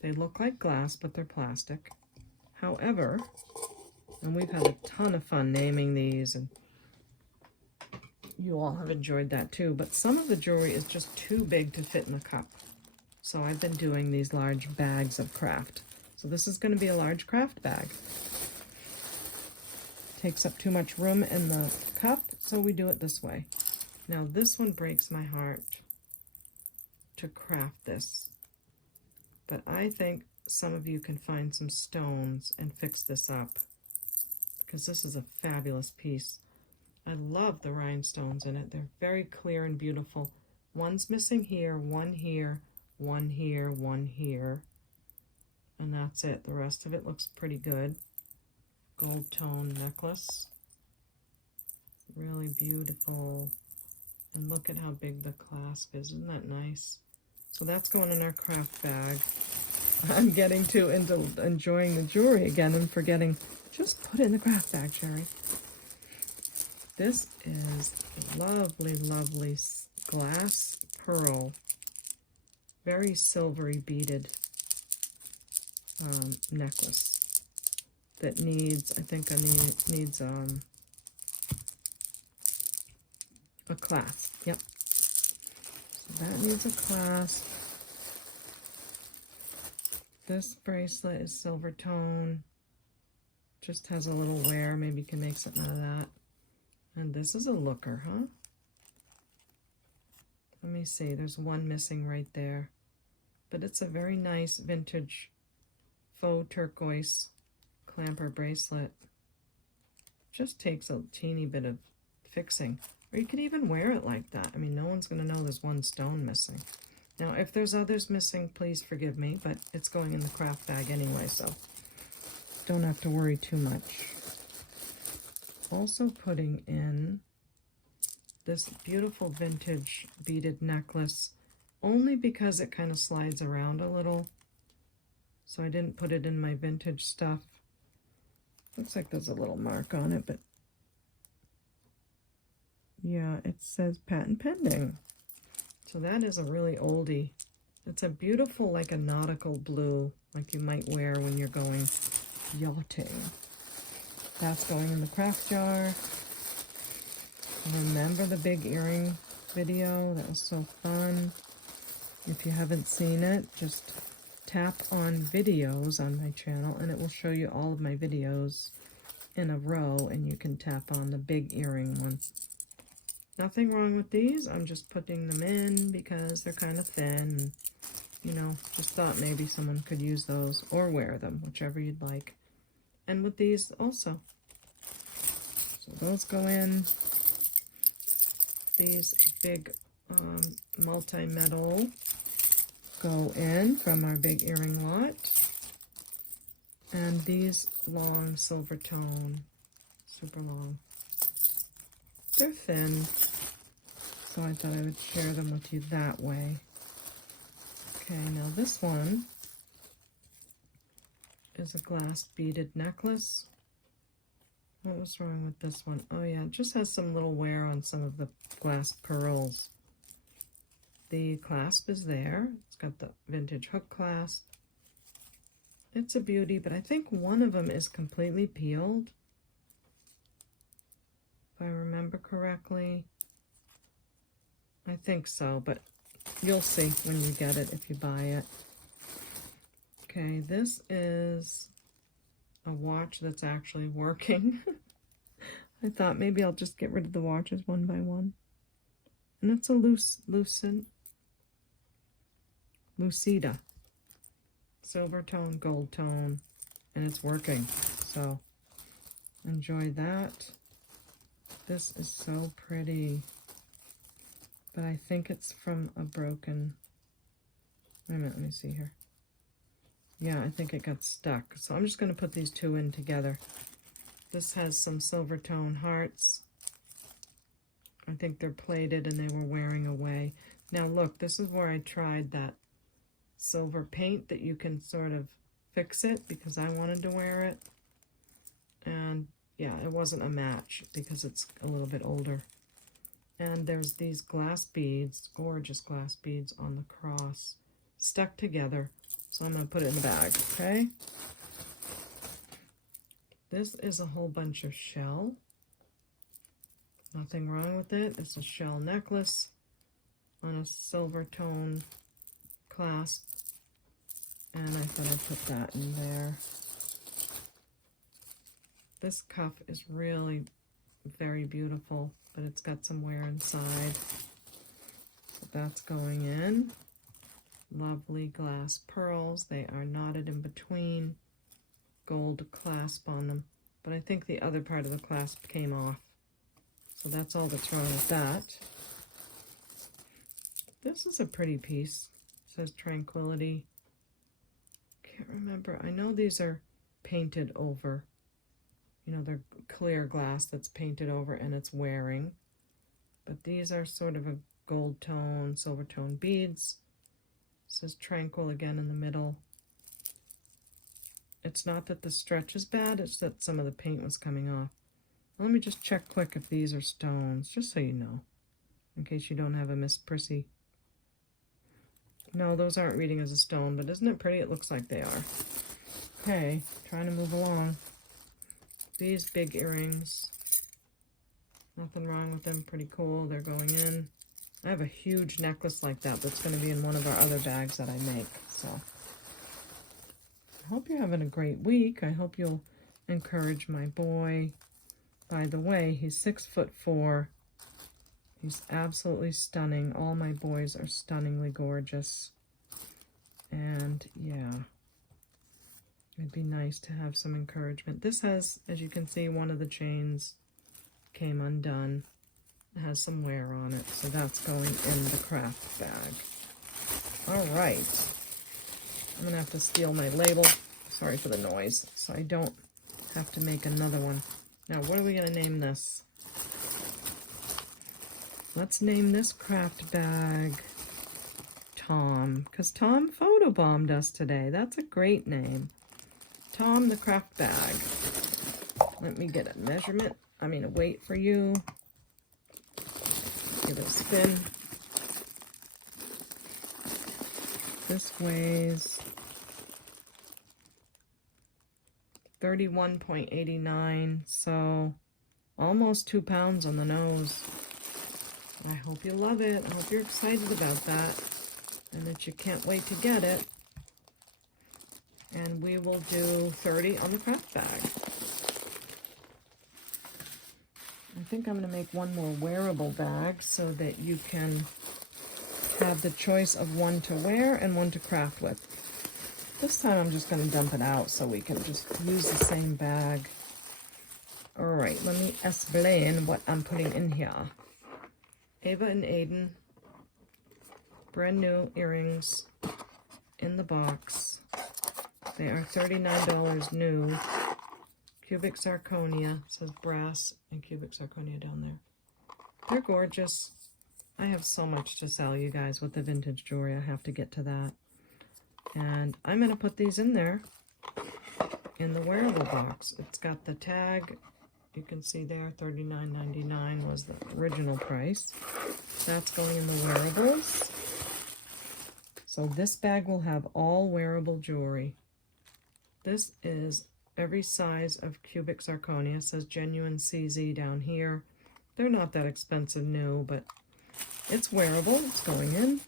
they look like glass, but they're plastic. However, and we've had a ton of fun naming these, and you all have enjoyed that too, but some of the jewelry is just too big to fit in a cup. So I've been doing these large bags of craft. So this is going to be a large craft bag. Takes up too much room in the cup, so we do it this way. Now this one breaks my heart to craft this, but I think some of you can find some stones and fix this up, because this is a fabulous piece. I love the rhinestones in it. They're very clear and beautiful. One's missing here, one here, one here, one here, and that's it. The rest of it looks pretty good. Gold tone necklace, really beautiful, and look at how big the clasp is. Isn't that nice? So that's going in our craft bag. I'm getting too into enjoying the jewelry again and forgetting, just put it in the craft bag, Sherry. This is lovely, lovely glass pearl, very silvery beaded necklace. That needs, I think needs a clasp. Yep. So that needs a clasp. This bracelet is silver tone. Just has a little wear. Maybe you can make something out of that. And this is a looker, huh? Let me see. There's one missing right there. But it's a very nice vintage faux turquoise clamper bracelet. Just takes a teeny bit of fixing, or you could even wear it like that. I mean, no one's going to know there's one stone missing. Now if there's others missing, please forgive me, but it's going in the craft bag anyway, so don't have to worry too much. Also putting in this beautiful vintage beaded necklace, only because it kind of slides around a little, so I didn't put it in my vintage stuff. Looks like there's a little mark on it, but yeah, it says patent pending. So that is a really oldie. It's a beautiful, like a nautical blue, like you might wear when you're going yachting. That's going in the craft jar. Remember the big earring video? That was so fun. If you haven't seen it, just tap on videos on my channel and it will show you all of my videos in a row, and you can tap on the big earring one. Nothing wrong with these. I'm just putting them in because they're kind of thin. And, you know, just thought maybe someone could use those or wear them, whichever you'd like. And with these also. So those go in. These big multi-metal go in from our big earring lot. And these long silver tone, super long. They're thin, so I thought I would share them with you that way. Okay, now this one is a glass beaded necklace. What was wrong with this one? Oh yeah, it just has some little wear on some of the glass pearls. The clasp is there. It's got the vintage hook clasp. It's a beauty, but I think one of them is completely peeled, if I remember correctly. I think so, but you'll see when you get it if you buy it. Okay, this is a watch that's actually working. I thought maybe I'll just get rid of the watches one by one. And it's a Lucida. Silver tone, gold tone, and it's working. So enjoy that. This is so pretty. But I think it's from a broken... Wait a minute, let me see here. Yeah, I think it got stuck. So I'm just going to put these two in together. This has some silver tone hearts. I think they're plated and they were wearing away. Now look, this is where I tried that silver paint that you can sort of fix it, because I wanted to wear it. And yeah, it wasn't a match because it's a little bit older. And there's these glass beads, gorgeous glass beads on the cross, stuck together. So I'm going to put it in the bag, okay? This is a whole bunch of shell. Nothing wrong with it. It's a shell necklace on a silver tone clasp. And I thought I'd put that in there. This cuff is really very beautiful, but it's got some wear inside. So that's going in. Lovely glass pearls. They are knotted in between. Gold clasp on them. But I think the other part of the clasp came off. So that's all that's wrong with that. This is a pretty piece. It says Tranquility. Can't remember. I know these are painted over. You know, they're clear glass that's painted over and it's wearing. But these are sort of a gold tone, silver tone beads. It says Tranquil again in the middle. It's not that the stretch is bad, it's that some of the paint was coming off. Let me just check quick if these are stones, just so you know, in case you don't have a Miss Prissy. No, those aren't reading as a stone, but isn't it pretty? It looks like they are. Okay, trying to move along. These big earrings, nothing wrong with them, pretty cool. They're going in. I have a huge necklace like that that's going to be in one of our other bags that I make, so. I hope you're having a great week. I hope you'll encourage my boy. By the way, he's 6'4". He's absolutely stunning. All my boys are stunningly gorgeous. And yeah, it'd be nice to have some encouragement. This has, as you can see, one of the chains came undone. It has some wear on it, so that's going in the craft bag. All right. I'm going to have to steal my label. Sorry for the noise. So I don't have to make another one. Now, what are we going to name this? Let's name this craft bag Tom, because Tom photobombed us today. That's a great name. Tom the craft bag. Let me get a measurement. I mean, a weight for you. Give it a spin. This weighs 31.89, so almost 2 pounds on the nose. I hope you love it. I hope you're excited about that and that you can't wait to get it. And we will do 30 on the craft bag. I think I'm going to make one more wearable bag so that you can have the choice of one to wear and one to craft with. This time I'm just going to dump it out so we can just use the same bag. All right, let me explain what I'm putting in here. Ava and Aiden, brand new earrings in the box. They are $39 new. Cubic zirconia, it says brass and cubic zirconia down there. They're gorgeous. I have so much to sell you guys with the vintage jewelry. I have to get to that. And I'm going to put these in there in the wearable box. It's got the tag. You can see there, $39.99 was the original price. That's going in the wearables. So this bag will have all wearable jewelry. This is every size of cubic zirconia. It says genuine CZ down here. They're not that expensive new, but it's wearable. It's going in.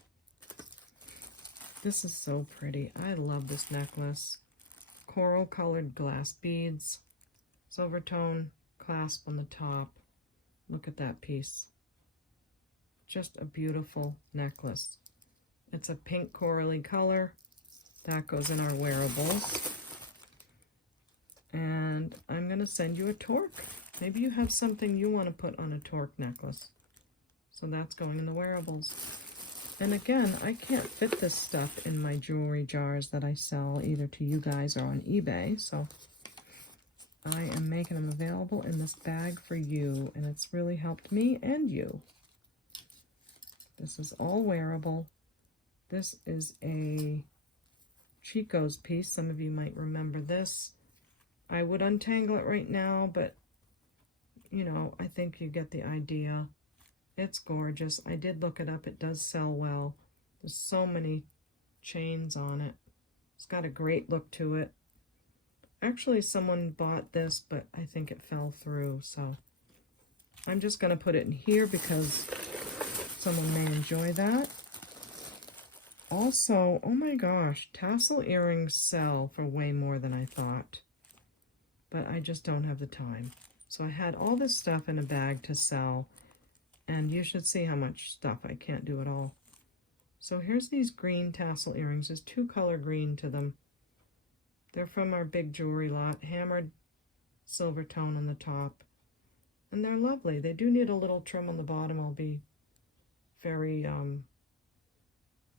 This is so pretty. I love this necklace. Coral colored glass beads. Silver tone clasp on the top. Look at that piece. Just a beautiful necklace. It's a pink corally color. That goes in our wearables. And I'm going to send you a torque. Maybe you have something you want to put on a torque necklace. So that's going in the wearables. And again, I can't fit this stuff in my jewelry jars that I sell either to you guys or on eBay. So I am making them available in this bag for you. And it's really helped me and you. This is all wearable. This is a Chico's piece. Some of you might remember this. I would untangle it right now, but you know, I think you get the idea. It's gorgeous. I did look it up. It does sell well. There's so many chains on it. It's got a great look to it. Actually, someone bought this, but I think it fell through, so I'm just going to put it in here because someone may enjoy that. Also, oh my gosh, tassel earrings sell for way more than I thought, but I just don't have the time. So I had all this stuff in a bag to sell, and you should see how much stuff I can't do it all. So here's these green tassel earrings. There's 2 color green to them. They're from our big jewelry lot, hammered silver tone on the top. And they're lovely. They do need a little trim on the bottom. I'll be very,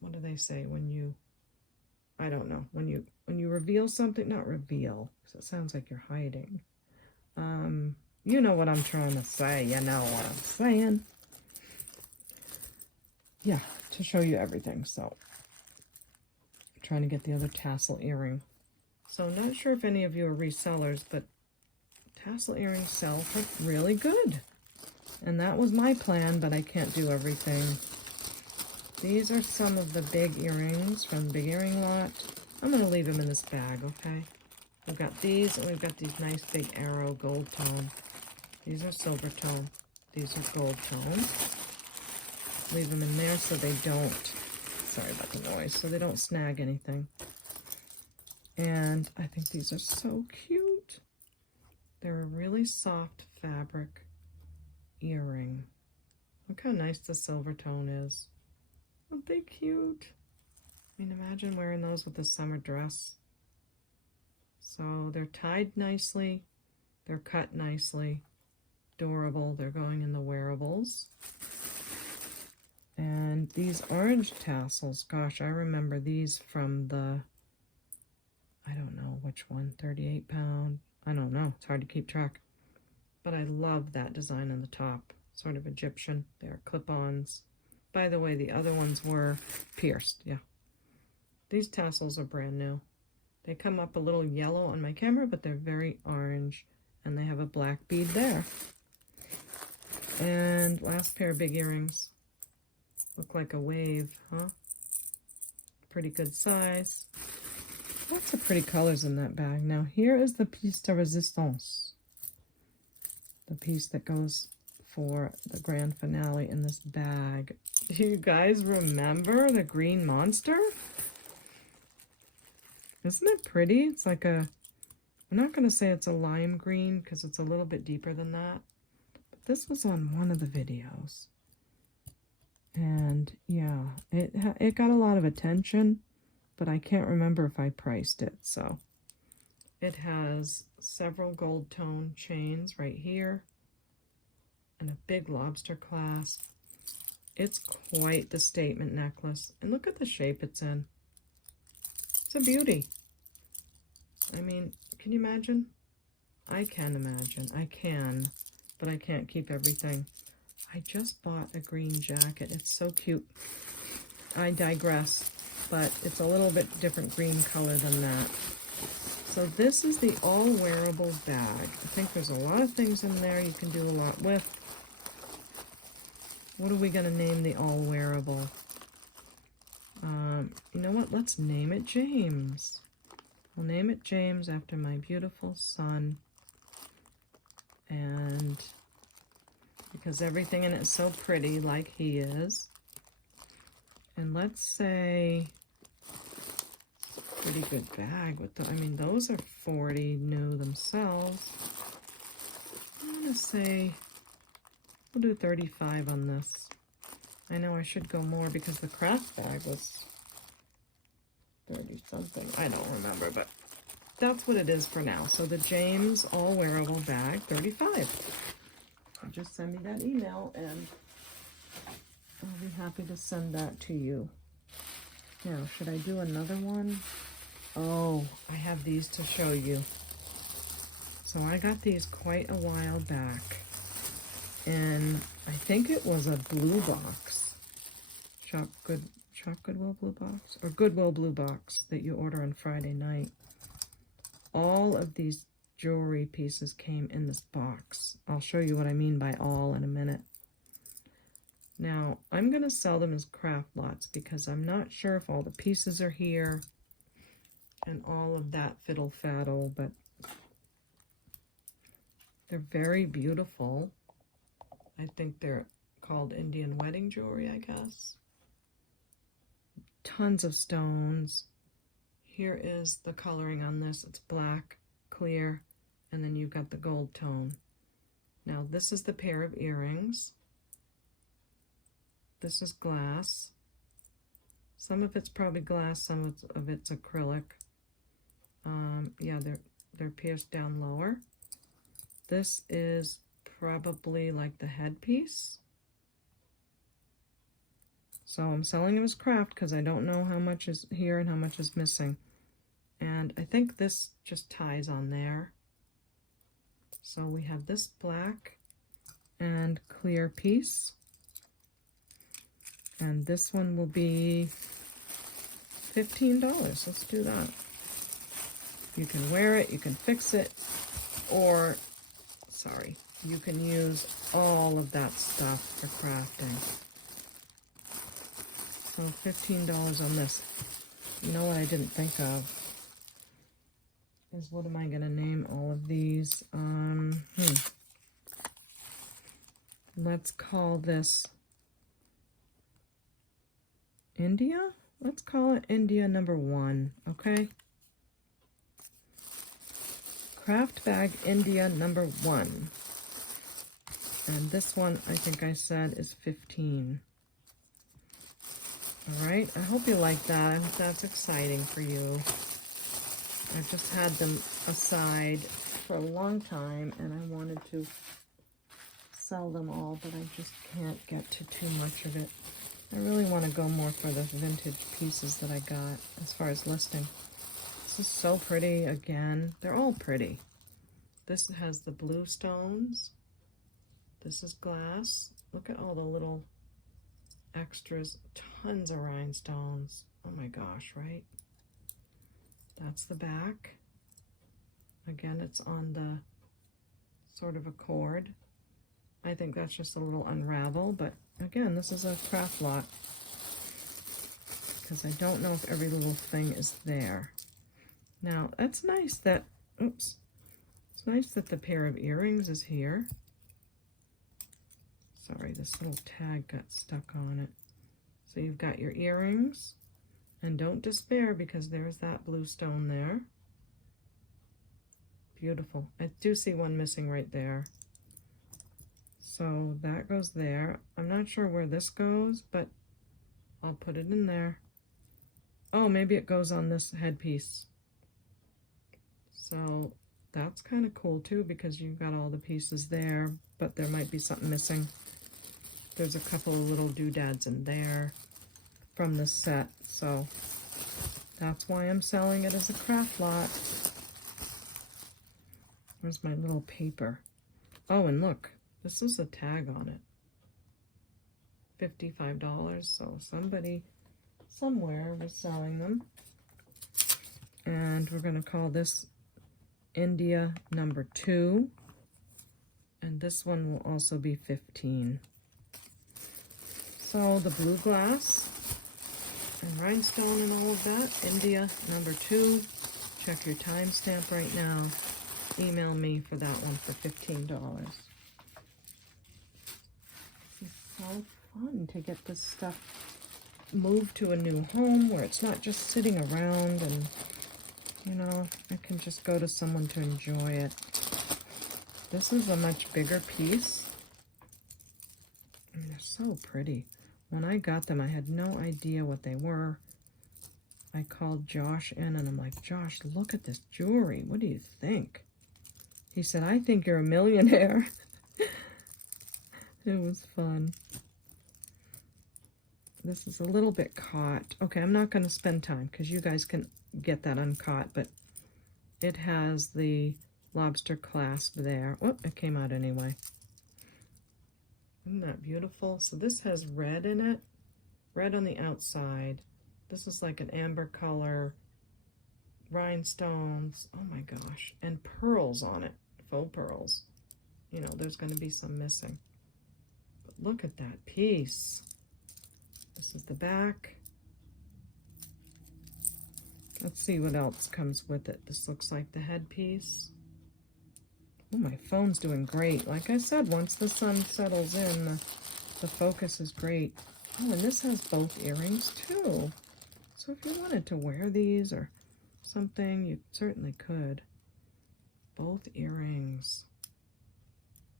what do they say when you, I don't know, when you reveal something, not reveal, because it sounds like you're hiding. You know what I'm trying to say, you know what I'm saying. Yeah, to show you everything, so. I'm trying to get the other tassel earring. So I'm not sure if any of you are resellers, but tassel earrings sell for really good. And that was my plan, but I can't do everything. These are some of the big earrings from the big earring lot. I'm going to leave them in this bag, okay? We've got these, and we've got these nice big arrow gold tone. These are silver tone. These are gold tone. Leave them in there so they don't, sorry about the noise, so they don't snag anything. And I think these are so cute. They're a really soft fabric earring. Look how nice the silver tone is. Aren't they cute? I mean, imagine wearing those with a summer dress. So they're tied nicely. They're cut nicely. Adorable. They're going in the wearables. And these orange tassels, gosh, I remember these from the, I don't know which one, 38 pound. I don't know. It's hard to keep track. But I love that design on the top. Sort of Egyptian. They're clip-ons. By the way, the other ones were pierced. Yeah. These tassels are brand new. They come up a little yellow on my camera, but they're very orange. And they have a black bead there. And last pair of big earrings. Look like a wave, huh? Pretty good size. Lots of pretty colors in that bag. Now here is the piece de resistance. The piece that goes for the grand finale in this bag. Do you guys remember the green monster? Isn't it pretty? It's like a, I'm not going to say it's a lime green because it's a little bit deeper than that. But this was on one of the videos. And yeah, it got a lot of attention, but I can't remember if I priced it. So it has several gold tone chains right here and a big lobster clasp. It's quite the statement necklace. And look at the shape it's in. It's a beauty. I mean, can you imagine? I can imagine. I can, but I can't keep everything. I just bought a green jacket. It's so cute. I digress, but it's a little bit different green color than that. So this is the all-wearable bag. I think there's a lot of things in there you can do a lot with. What are we going to name the all-wearable? You know what? Let's name it James. I'll name it James after my beautiful son. And because everything in it is so pretty, like he is. And let's say, pretty good bag with the, I mean, those are 40 new themselves. I'm gonna say, we'll do 35 on this. I know I should go more because the craft bag was 30 something. I don't remember, but that's what it is for now. So the James all wearable bag, 35. Just send me that email and I'll be happy to send that to you. Now, should I do another one? Oh, I have these to show you. So I got these quite a while back. And I think it was a blue box. Shop Goodwill blue box? Or Goodwill blue box that you order on Friday night. All of these jewelry pieces came in this box. I'll show you what I mean by all in a minute. Now, I'm going to sell them as craft lots because I'm not sure if all the pieces are here and all of that fiddle faddle, but they're very beautiful. I think they're called Indian wedding jewelry, I guess. Tons of stones. Here is the coloring on this. It's black, clear, and then you've got the gold tone. Now, this is the pair of earrings. This is glass. Some of it's probably glass, some of it's acrylic. Yeah, they're pierced down lower. This is probably like the headpiece. So I'm selling them as craft because I don't know how much is here and how much is missing. And I think this just ties on there. So we have this black and clear piece. And this one will be $15. Let's do that. You can wear it, you can fix it, or, sorry, you can use all of that stuff for crafting. So $15 on this. You know what I didn't think of is what am I going to name all of these? Let's call this India? Let's call it India number 1, okay? Craft bag India number 1. And this one, I think I said, is 15. All right, I hope you like that. I hope that's exciting for you. I've just had them aside for a long time, and I wanted to sell them all, but I just can't get to too much of it. I really want to go more for the vintage pieces that I got as far as listing. This is so pretty again. They're all pretty. This has the blue stones. This is glass. Look at all the little extras. Tons of rhinestones. Oh my gosh, right? That's the back. Again, it's on the sort of a cord. I think that's just a little unravel, but again, this is a craft lot because I don't know if every little thing is there. Now, that's nice that, oops, it's nice that the pair of earrings is here. Sorry, this little tag got stuck on it. So you've got your earrings, and don't despair because there's that blue stone there. Beautiful. I do see one missing right there. So that goes there. I'm not sure where this goes, but I'll put it in there. Oh, maybe it goes on this headpiece. So that's kind of cool too because you've got all the pieces there, but there might be something missing. There's a couple of little doodads in there from the set, so that's why I'm selling it as a craft lot. Where's my little paper? Oh, and look, this is a tag on it. $55, so somebody somewhere was selling them. And we're going to call this India number 2. And this one will also be 15. So the blue glass and rhinestone and all of that, India number 2. Check your timestamp right now. Email me for that one for $15. This is so fun to get this stuff moved to a new home where it's not just sitting around and, you know, I can just go to someone to enjoy it. This is a much bigger piece. And they're so pretty. When I got them, I had no idea what they were. I called Josh in and I'm like, Josh, look at this jewelry. What do you think? He said, I think you're a millionaire. It was fun. This is a little bit caught. Okay, I'm not going to spend time because you guys can get that uncaught, but it has the lobster clasp there. Oh, it came out anyway. Isn't that beautiful? So this has red in it, red on the outside. This is like an amber color rhinestones. Oh my gosh. And pearls on it. Faux pearls. You know, there's going to be some missing. But look at that piece. This is the back. Let's see what else comes with it. This looks like the headpiece. Oh, my phone's doing great. Like I said, once the sun settles in, the focus is great. Oh, and this has both earrings too. So if you wanted to wear these or something, you certainly could. Both earrings.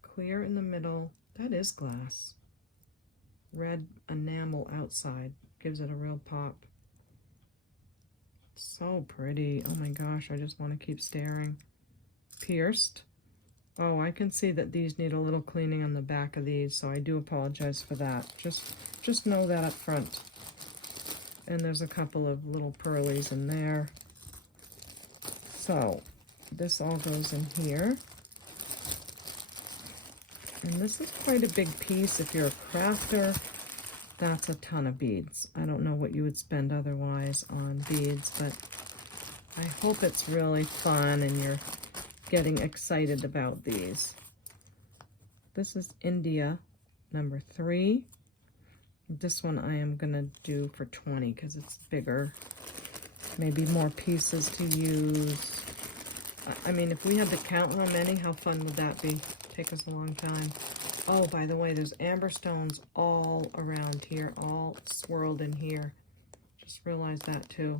Clear in the middle. That is glass. Red enamel outside. Gives it a real pop. So pretty. Oh my gosh, I just want to keep staring. Pierced. Oh, I can see that these need a little cleaning on the back of these, so I do apologize for that. Just know that up front. And there's a couple of little pearlies in there. So, this all goes in here. And this is quite a big piece. If you're a crafter, that's a ton of beads. I don't know what you would spend otherwise on beads, but I hope it's really fun and you're getting excited about these. This is India number 3. This one I am gonna do for 20 because it's bigger. Maybe more pieces to use. I mean, if we had to count how many, how fun would that be? Take us a long time. Oh, by the way, there's amber stones all around here, all swirled in here. Just realized that too.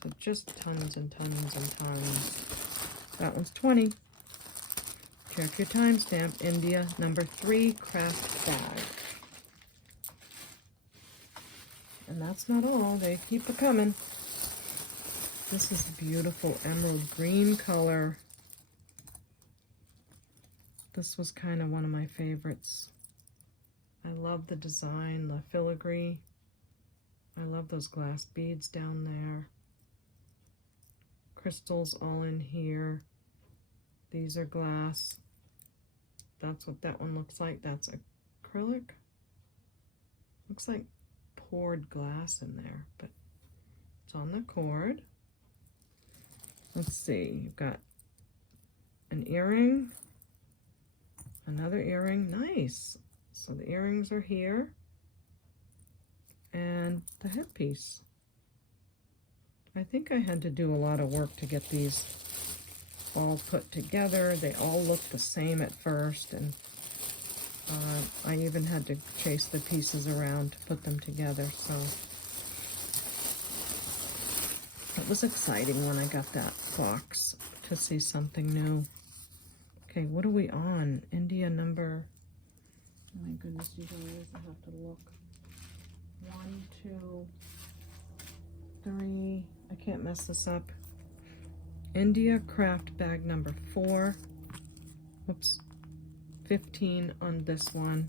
So just tons and tons and tons. That one's 20. Check your timestamp. India number 3 craft bag. And that's not all. They keep it coming. This is a beautiful emerald green color. This was kind of one of my favorites. I love the design, the filigree. I love those glass beads down there. Crystals all in here. These are glass. That's what that one looks like. That's acrylic. Looks like poured glass in there, but it's on the cord. Let's see, you've got an earring, another earring. Nice. So the earrings are here, and the headpiece. I think I had to do a lot of work to get these all put together. They all look the same at first, and I even had to chase the pieces around to put them together, so it was exciting when I got that box to see something new. Okay, what are we on? India number, oh my goodness, you guys, I have to look. 1, 2, 3, I can't mess this up. India craft bag number 4. Whoops. 15 on this one.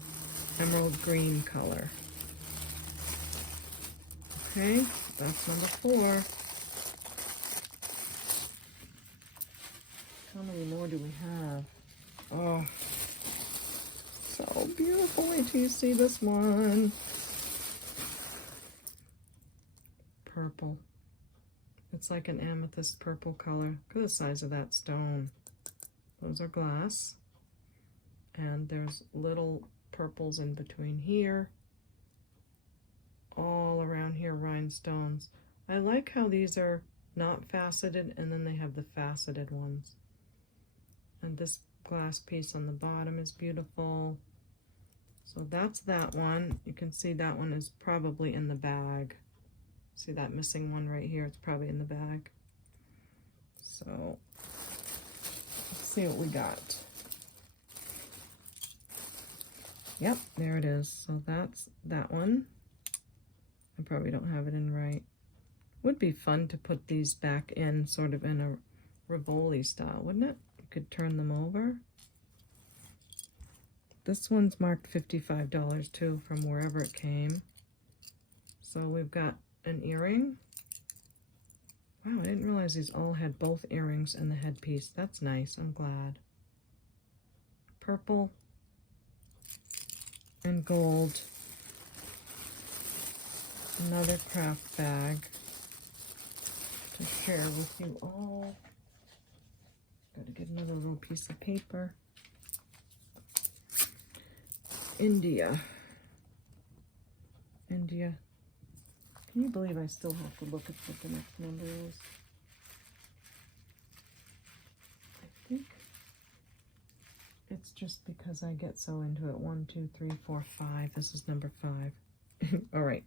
Emerald green color. Okay, that's number 4. How many more do we have? Oh, so beautiful. Wait till you see this one. Purple. It's like an amethyst purple color. Look at the size of that stone. Those are glass. And there's little purples in between here. All around here, rhinestones. I like how these are not faceted, and then they have the faceted ones. And this glass piece on the bottom is beautiful. So that's that one. You can see that one is probably in the bag. See that missing one right here? It's probably in the bag. So let's see what we got. Yep, there it is. So that's that one. I probably don't have it in right. Would be fun to put these back in sort of in a Rivoli style, wouldn't it? You could turn them over. This one's marked $55 too from wherever it came. So we've got an earring. Wow, I didn't realize these all had both earrings and the headpiece. That's nice, I'm glad. Purple and gold. Another craft bag. to share with you all. Gotta get another little piece of paper. India. India. Can you believe I still have to look at what the next number is? I think it's just because I get so into it. 1, 2, 3, 4, 5. This is number 5. All right.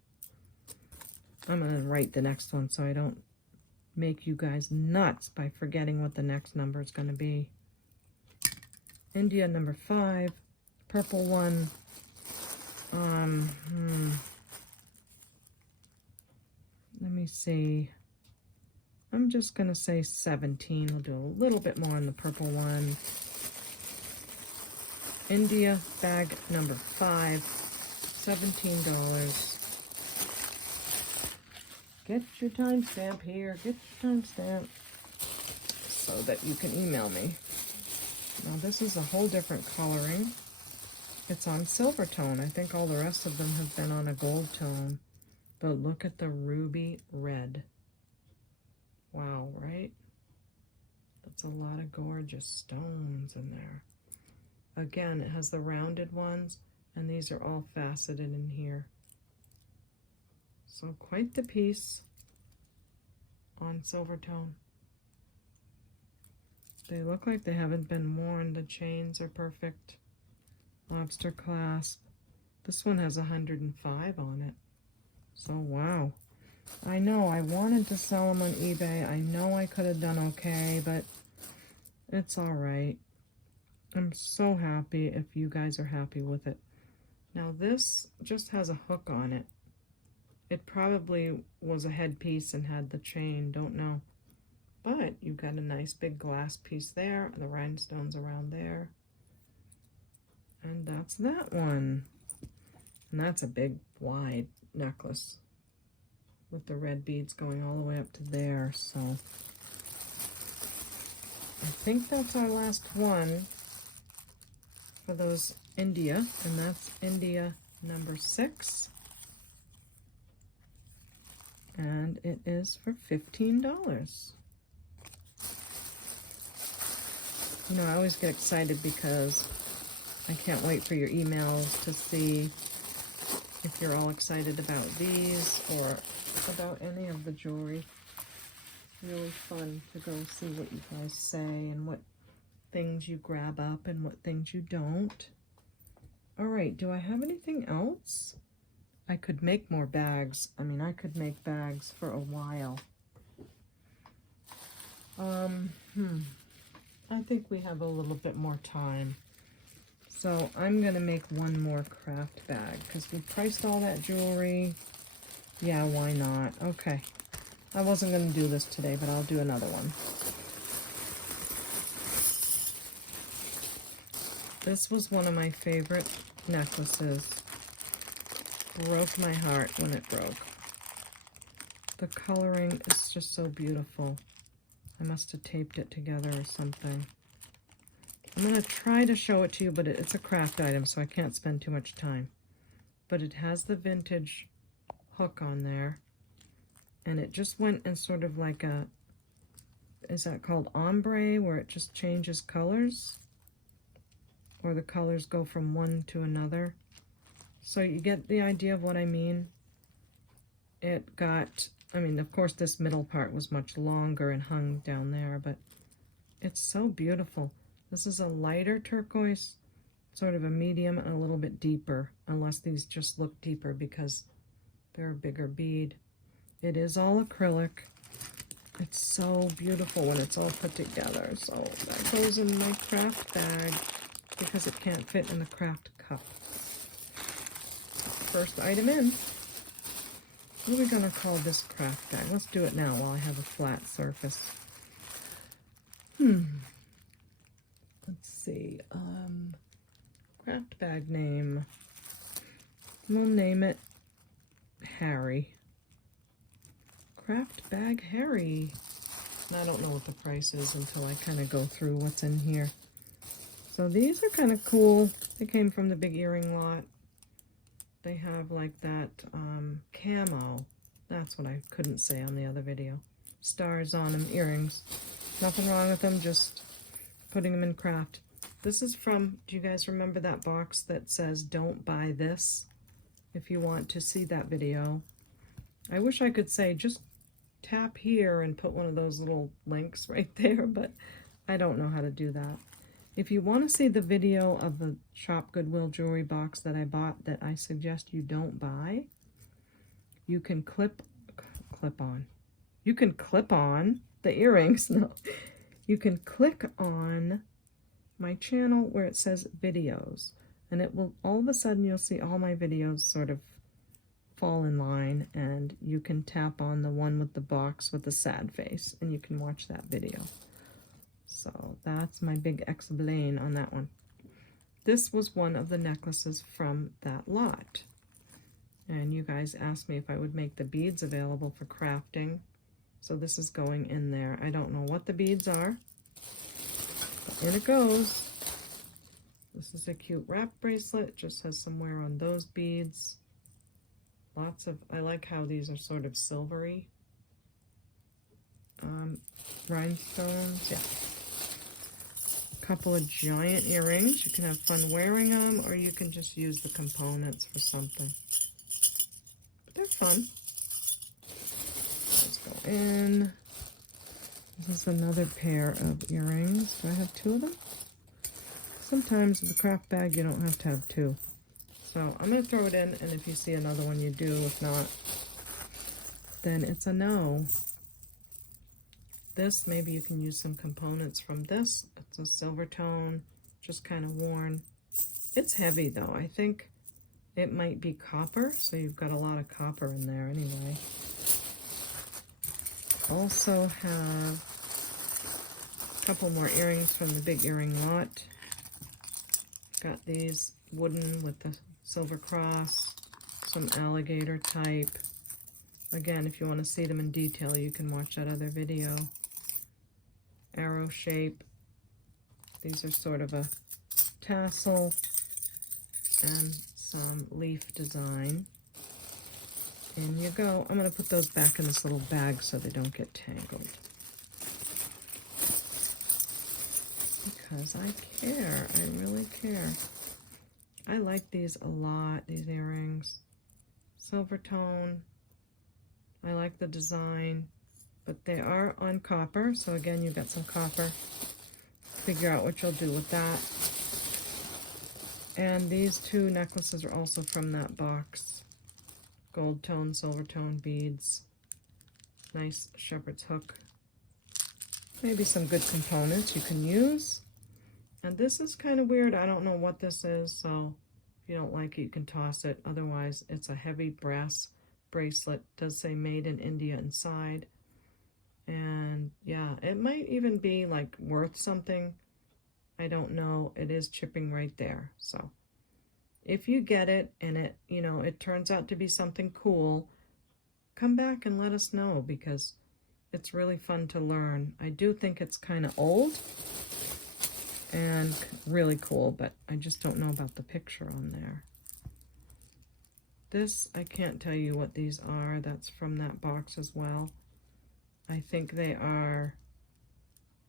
I'm going to write the next one so I don't make you guys nuts by forgetting what the next number is going to be. India number 5. Purple one. Let me see. I'm just going to say 17. We'll do a little bit more on the purple one. India bag number 5. $17. Get your timestamp here. Get your timestamp so that you can email me. Now this is a whole different coloring. It's on silver tone. I think all the rest of them have been on a gold tone. But look at the ruby red. Wow, right? That's a lot of gorgeous stones in there. Again, it has the rounded ones, and these are all faceted in here. So quite the piece on silver tone. They look like they haven't been worn. The chains are perfect. Lobster clasp. This one has 105 on it. So wow. I know I wanted to sell them on eBay. I know I could have done okay, but it's all right. I'm so happy if you guys are happy with it. Now this just has a hook on it. It probably was a headpiece and had the chain, don't know. But you've got a nice big glass piece there, and the rhinestones around there. And that's that one. And that's a big, wide necklace with the red beads going all the way up to there. So I think that's our last one for those India, and that's India number 6. And it is for $15. You know, I always get excited because I can't wait for your emails to see if you're all excited about these or about any of the jewelry. Really fun to go see what you guys say and what things you grab up and what things you don't. All right, do I have anything else? I could make more bags. I mean, I could make bags for a while. I think we have a little bit more time. So I'm gonna make one more craft bag because we priced all that jewelry. Yeah, why not? Okay. I wasn't gonna do this today, but I'll do another one. This was one of my favorite necklaces. Broke my heart when it broke. The coloring is just so beautiful. I must have taped it together or something. I'm going to try to show it to you, but it's a craft item, so I can't spend too much time. But it has the vintage hook on there. And it just went in sort of like a, is that called ombre, where it just changes colors? Or the colors go from one to another. So you get the idea of what I mean. It got, I mean, of course this middle part was much longer and hung down there, but it's so beautiful. This is a lighter turquoise, sort of a medium and a little bit deeper, unless these just look deeper because they're a bigger bead. It is all acrylic. It's so beautiful when it's all put together. So that goes in my craft bag because it can't fit in the craft cup. First item in. What are we going to call this craft bag? Let's do it now while I have a flat surface. Let's see. Craft bag name. We'll name it Harry. Craft bag Harry. And I don't know what the price is until I kind of go through what's in here. So these are kind of cool. They came from the big earring lot. They have like that camo. That's what I couldn't say on the other video. stars on them earrings. Nothing wrong with them, just putting them in craft. This is from, do you guys remember that box that says don't buy this? If you want to see that video. I wish I could say just tap here and put one of those little links right there, but I don't know how to do that. If you want to see the video of the Shop Goodwill jewelry box that I bought that I suggest you don't buy, you can clip on. You can clip on the earrings. No, you can click on my channel where it says videos, and it will, all of a sudden you'll see all my videos sort of fall in line, and you can tap on the one with the box with the sad face and you can watch that video. So that's my big explain on that one. This was one of the necklaces from that lot. And you guys asked me if I would make the beads available for crafting. So this is going in there. I don't know what the beads are, but in it goes. This is a cute wrap bracelet. It just has some wear on those beads. Lots of, I like how these are sort of silvery. Rhinestones, yeah. Couple of giant earrings. You can have fun wearing them, or you can just use the components for something. But they're fun. Let's go in. This is another pair of earrings. Do I have two of them? Sometimes with a craft bag you don't have to have two. So I'm going to throw it in, and if you see another one you do. If not, then it's a no. This, maybe you can use some components from this. It's a silver tone, just kind of worn. It's heavy though. I think it might be copper, so you've got a lot of copper in there anyway. Also have a couple more earrings from the big earring lot. Got these wooden with the silver cross, some alligator type. Again, if you want to see them in detail, you can watch that other video. Arrow shape. These are sort of a tassel and some leaf design. In you go. I'm going to put those back in this little bag so they don't get tangled. Because I care. I really care. I like these a lot, these earrings. Silver tone. I like the design. But they are on copper, so again, you've got some copper. Figure out what you'll do with that. And these two necklaces are also from that box. Gold tone, silver tone beads. Nice shepherd's hook. Maybe some good components you can use. And this is kind of weird. I don't know what this is, so if you don't like it, you can toss it. Otherwise, it's a heavy brass bracelet. It does say made in India inside. And yeah, it might even be like worth something. I don't know. It is chipping right there. So if you get it and it, you know, it turns out to be something cool, come back and let us know, because it's really fun to learn. I do think it's kind of old and really cool, but I just don't know about the picture on there. This, I can't tell you what these are. That's from that box as well. I think they are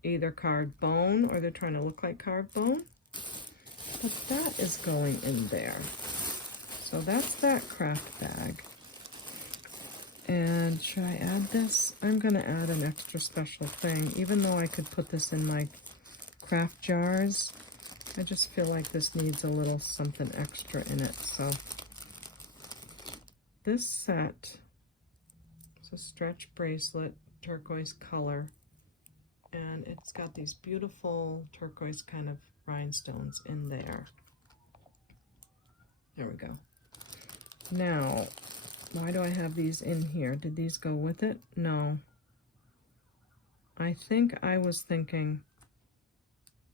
either carved bone or they're trying to look like carved bone. But that is going in there. So that's that craft bag. And should I add this? I'm going to add an extra special thing. Even though I could put this in my craft jars, I just feel like this needs a little something extra in it. So this set is a stretch bracelet, turquoise color, and it's got these beautiful turquoise kind of rhinestones in there. There we go. Now, why do I have these in here? Did these go with it? No. I think I was thinking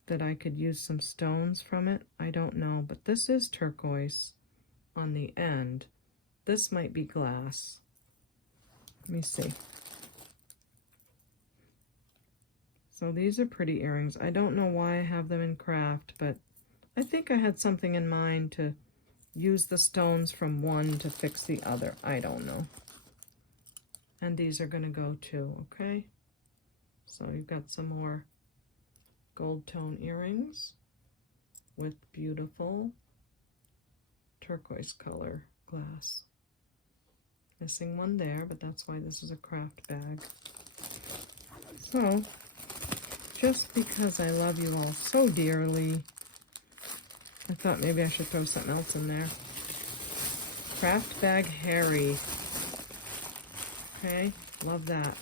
that I could use some stones from it. I don't know, but this is turquoise on the end. This might be glass. Let me see. So these are pretty earrings. I don't know why I have them in craft, but I think I had something in mind to use the stones from one to fix the other. I don't know. And these are going to go too, okay? So you've got some more gold tone earrings with beautiful turquoise color glass. Missing one there, but that's why this is a craft bag. So, just because I love you all so dearly, I thought maybe I should throw something else in there. Craft bag Harry. Okay, love that.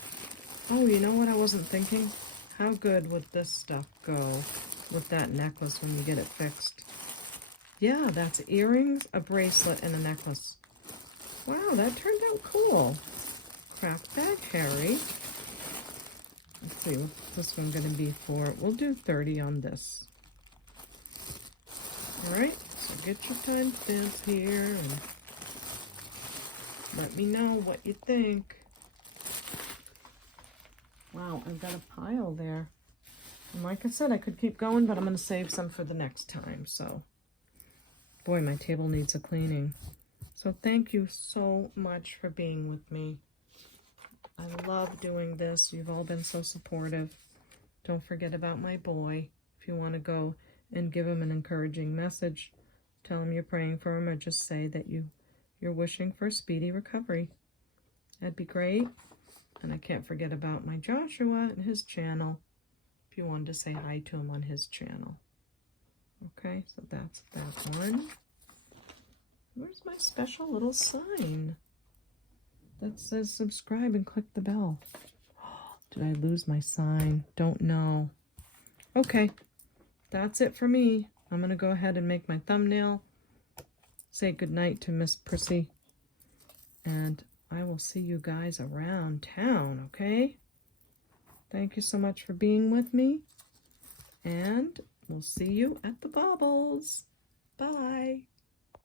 Oh, you know what I wasn't thinking? How good would this stuff go with that necklace when you get it fixed? Yeah, that's earrings, a bracelet, and a necklace. Wow, that turned out cool. Craft bag Harry. Let's see, what's this one going to be for? We'll do 30 on this. Alright, so get your timestamps here and let me know what you think. Wow, I've got a pile there. And like I said, I could keep going, but I'm going to save some for the next time. So, boy, my table needs a cleaning. So thank you so much for being with me. I love doing this. You've all been so supportive. Don't forget about my boy. If you want to go and give him an encouraging message, tell him you're praying for him, or just say that you're wishing for a speedy recovery. That'd be great. And I can't forget about my Joshua and his channel, if you wanted to say hi to him on his channel. Okay, so that's that one. Where's my special little sign that says subscribe and click the bell? Did I lose my sign? Don't know. Okay, that's it for me. I'm going to go ahead and make my thumbnail. Say goodnight to Miss Prissy. And I will see you guys around town, okay? Thank you so much for being with me. And we'll see you at the Baubles. Bye.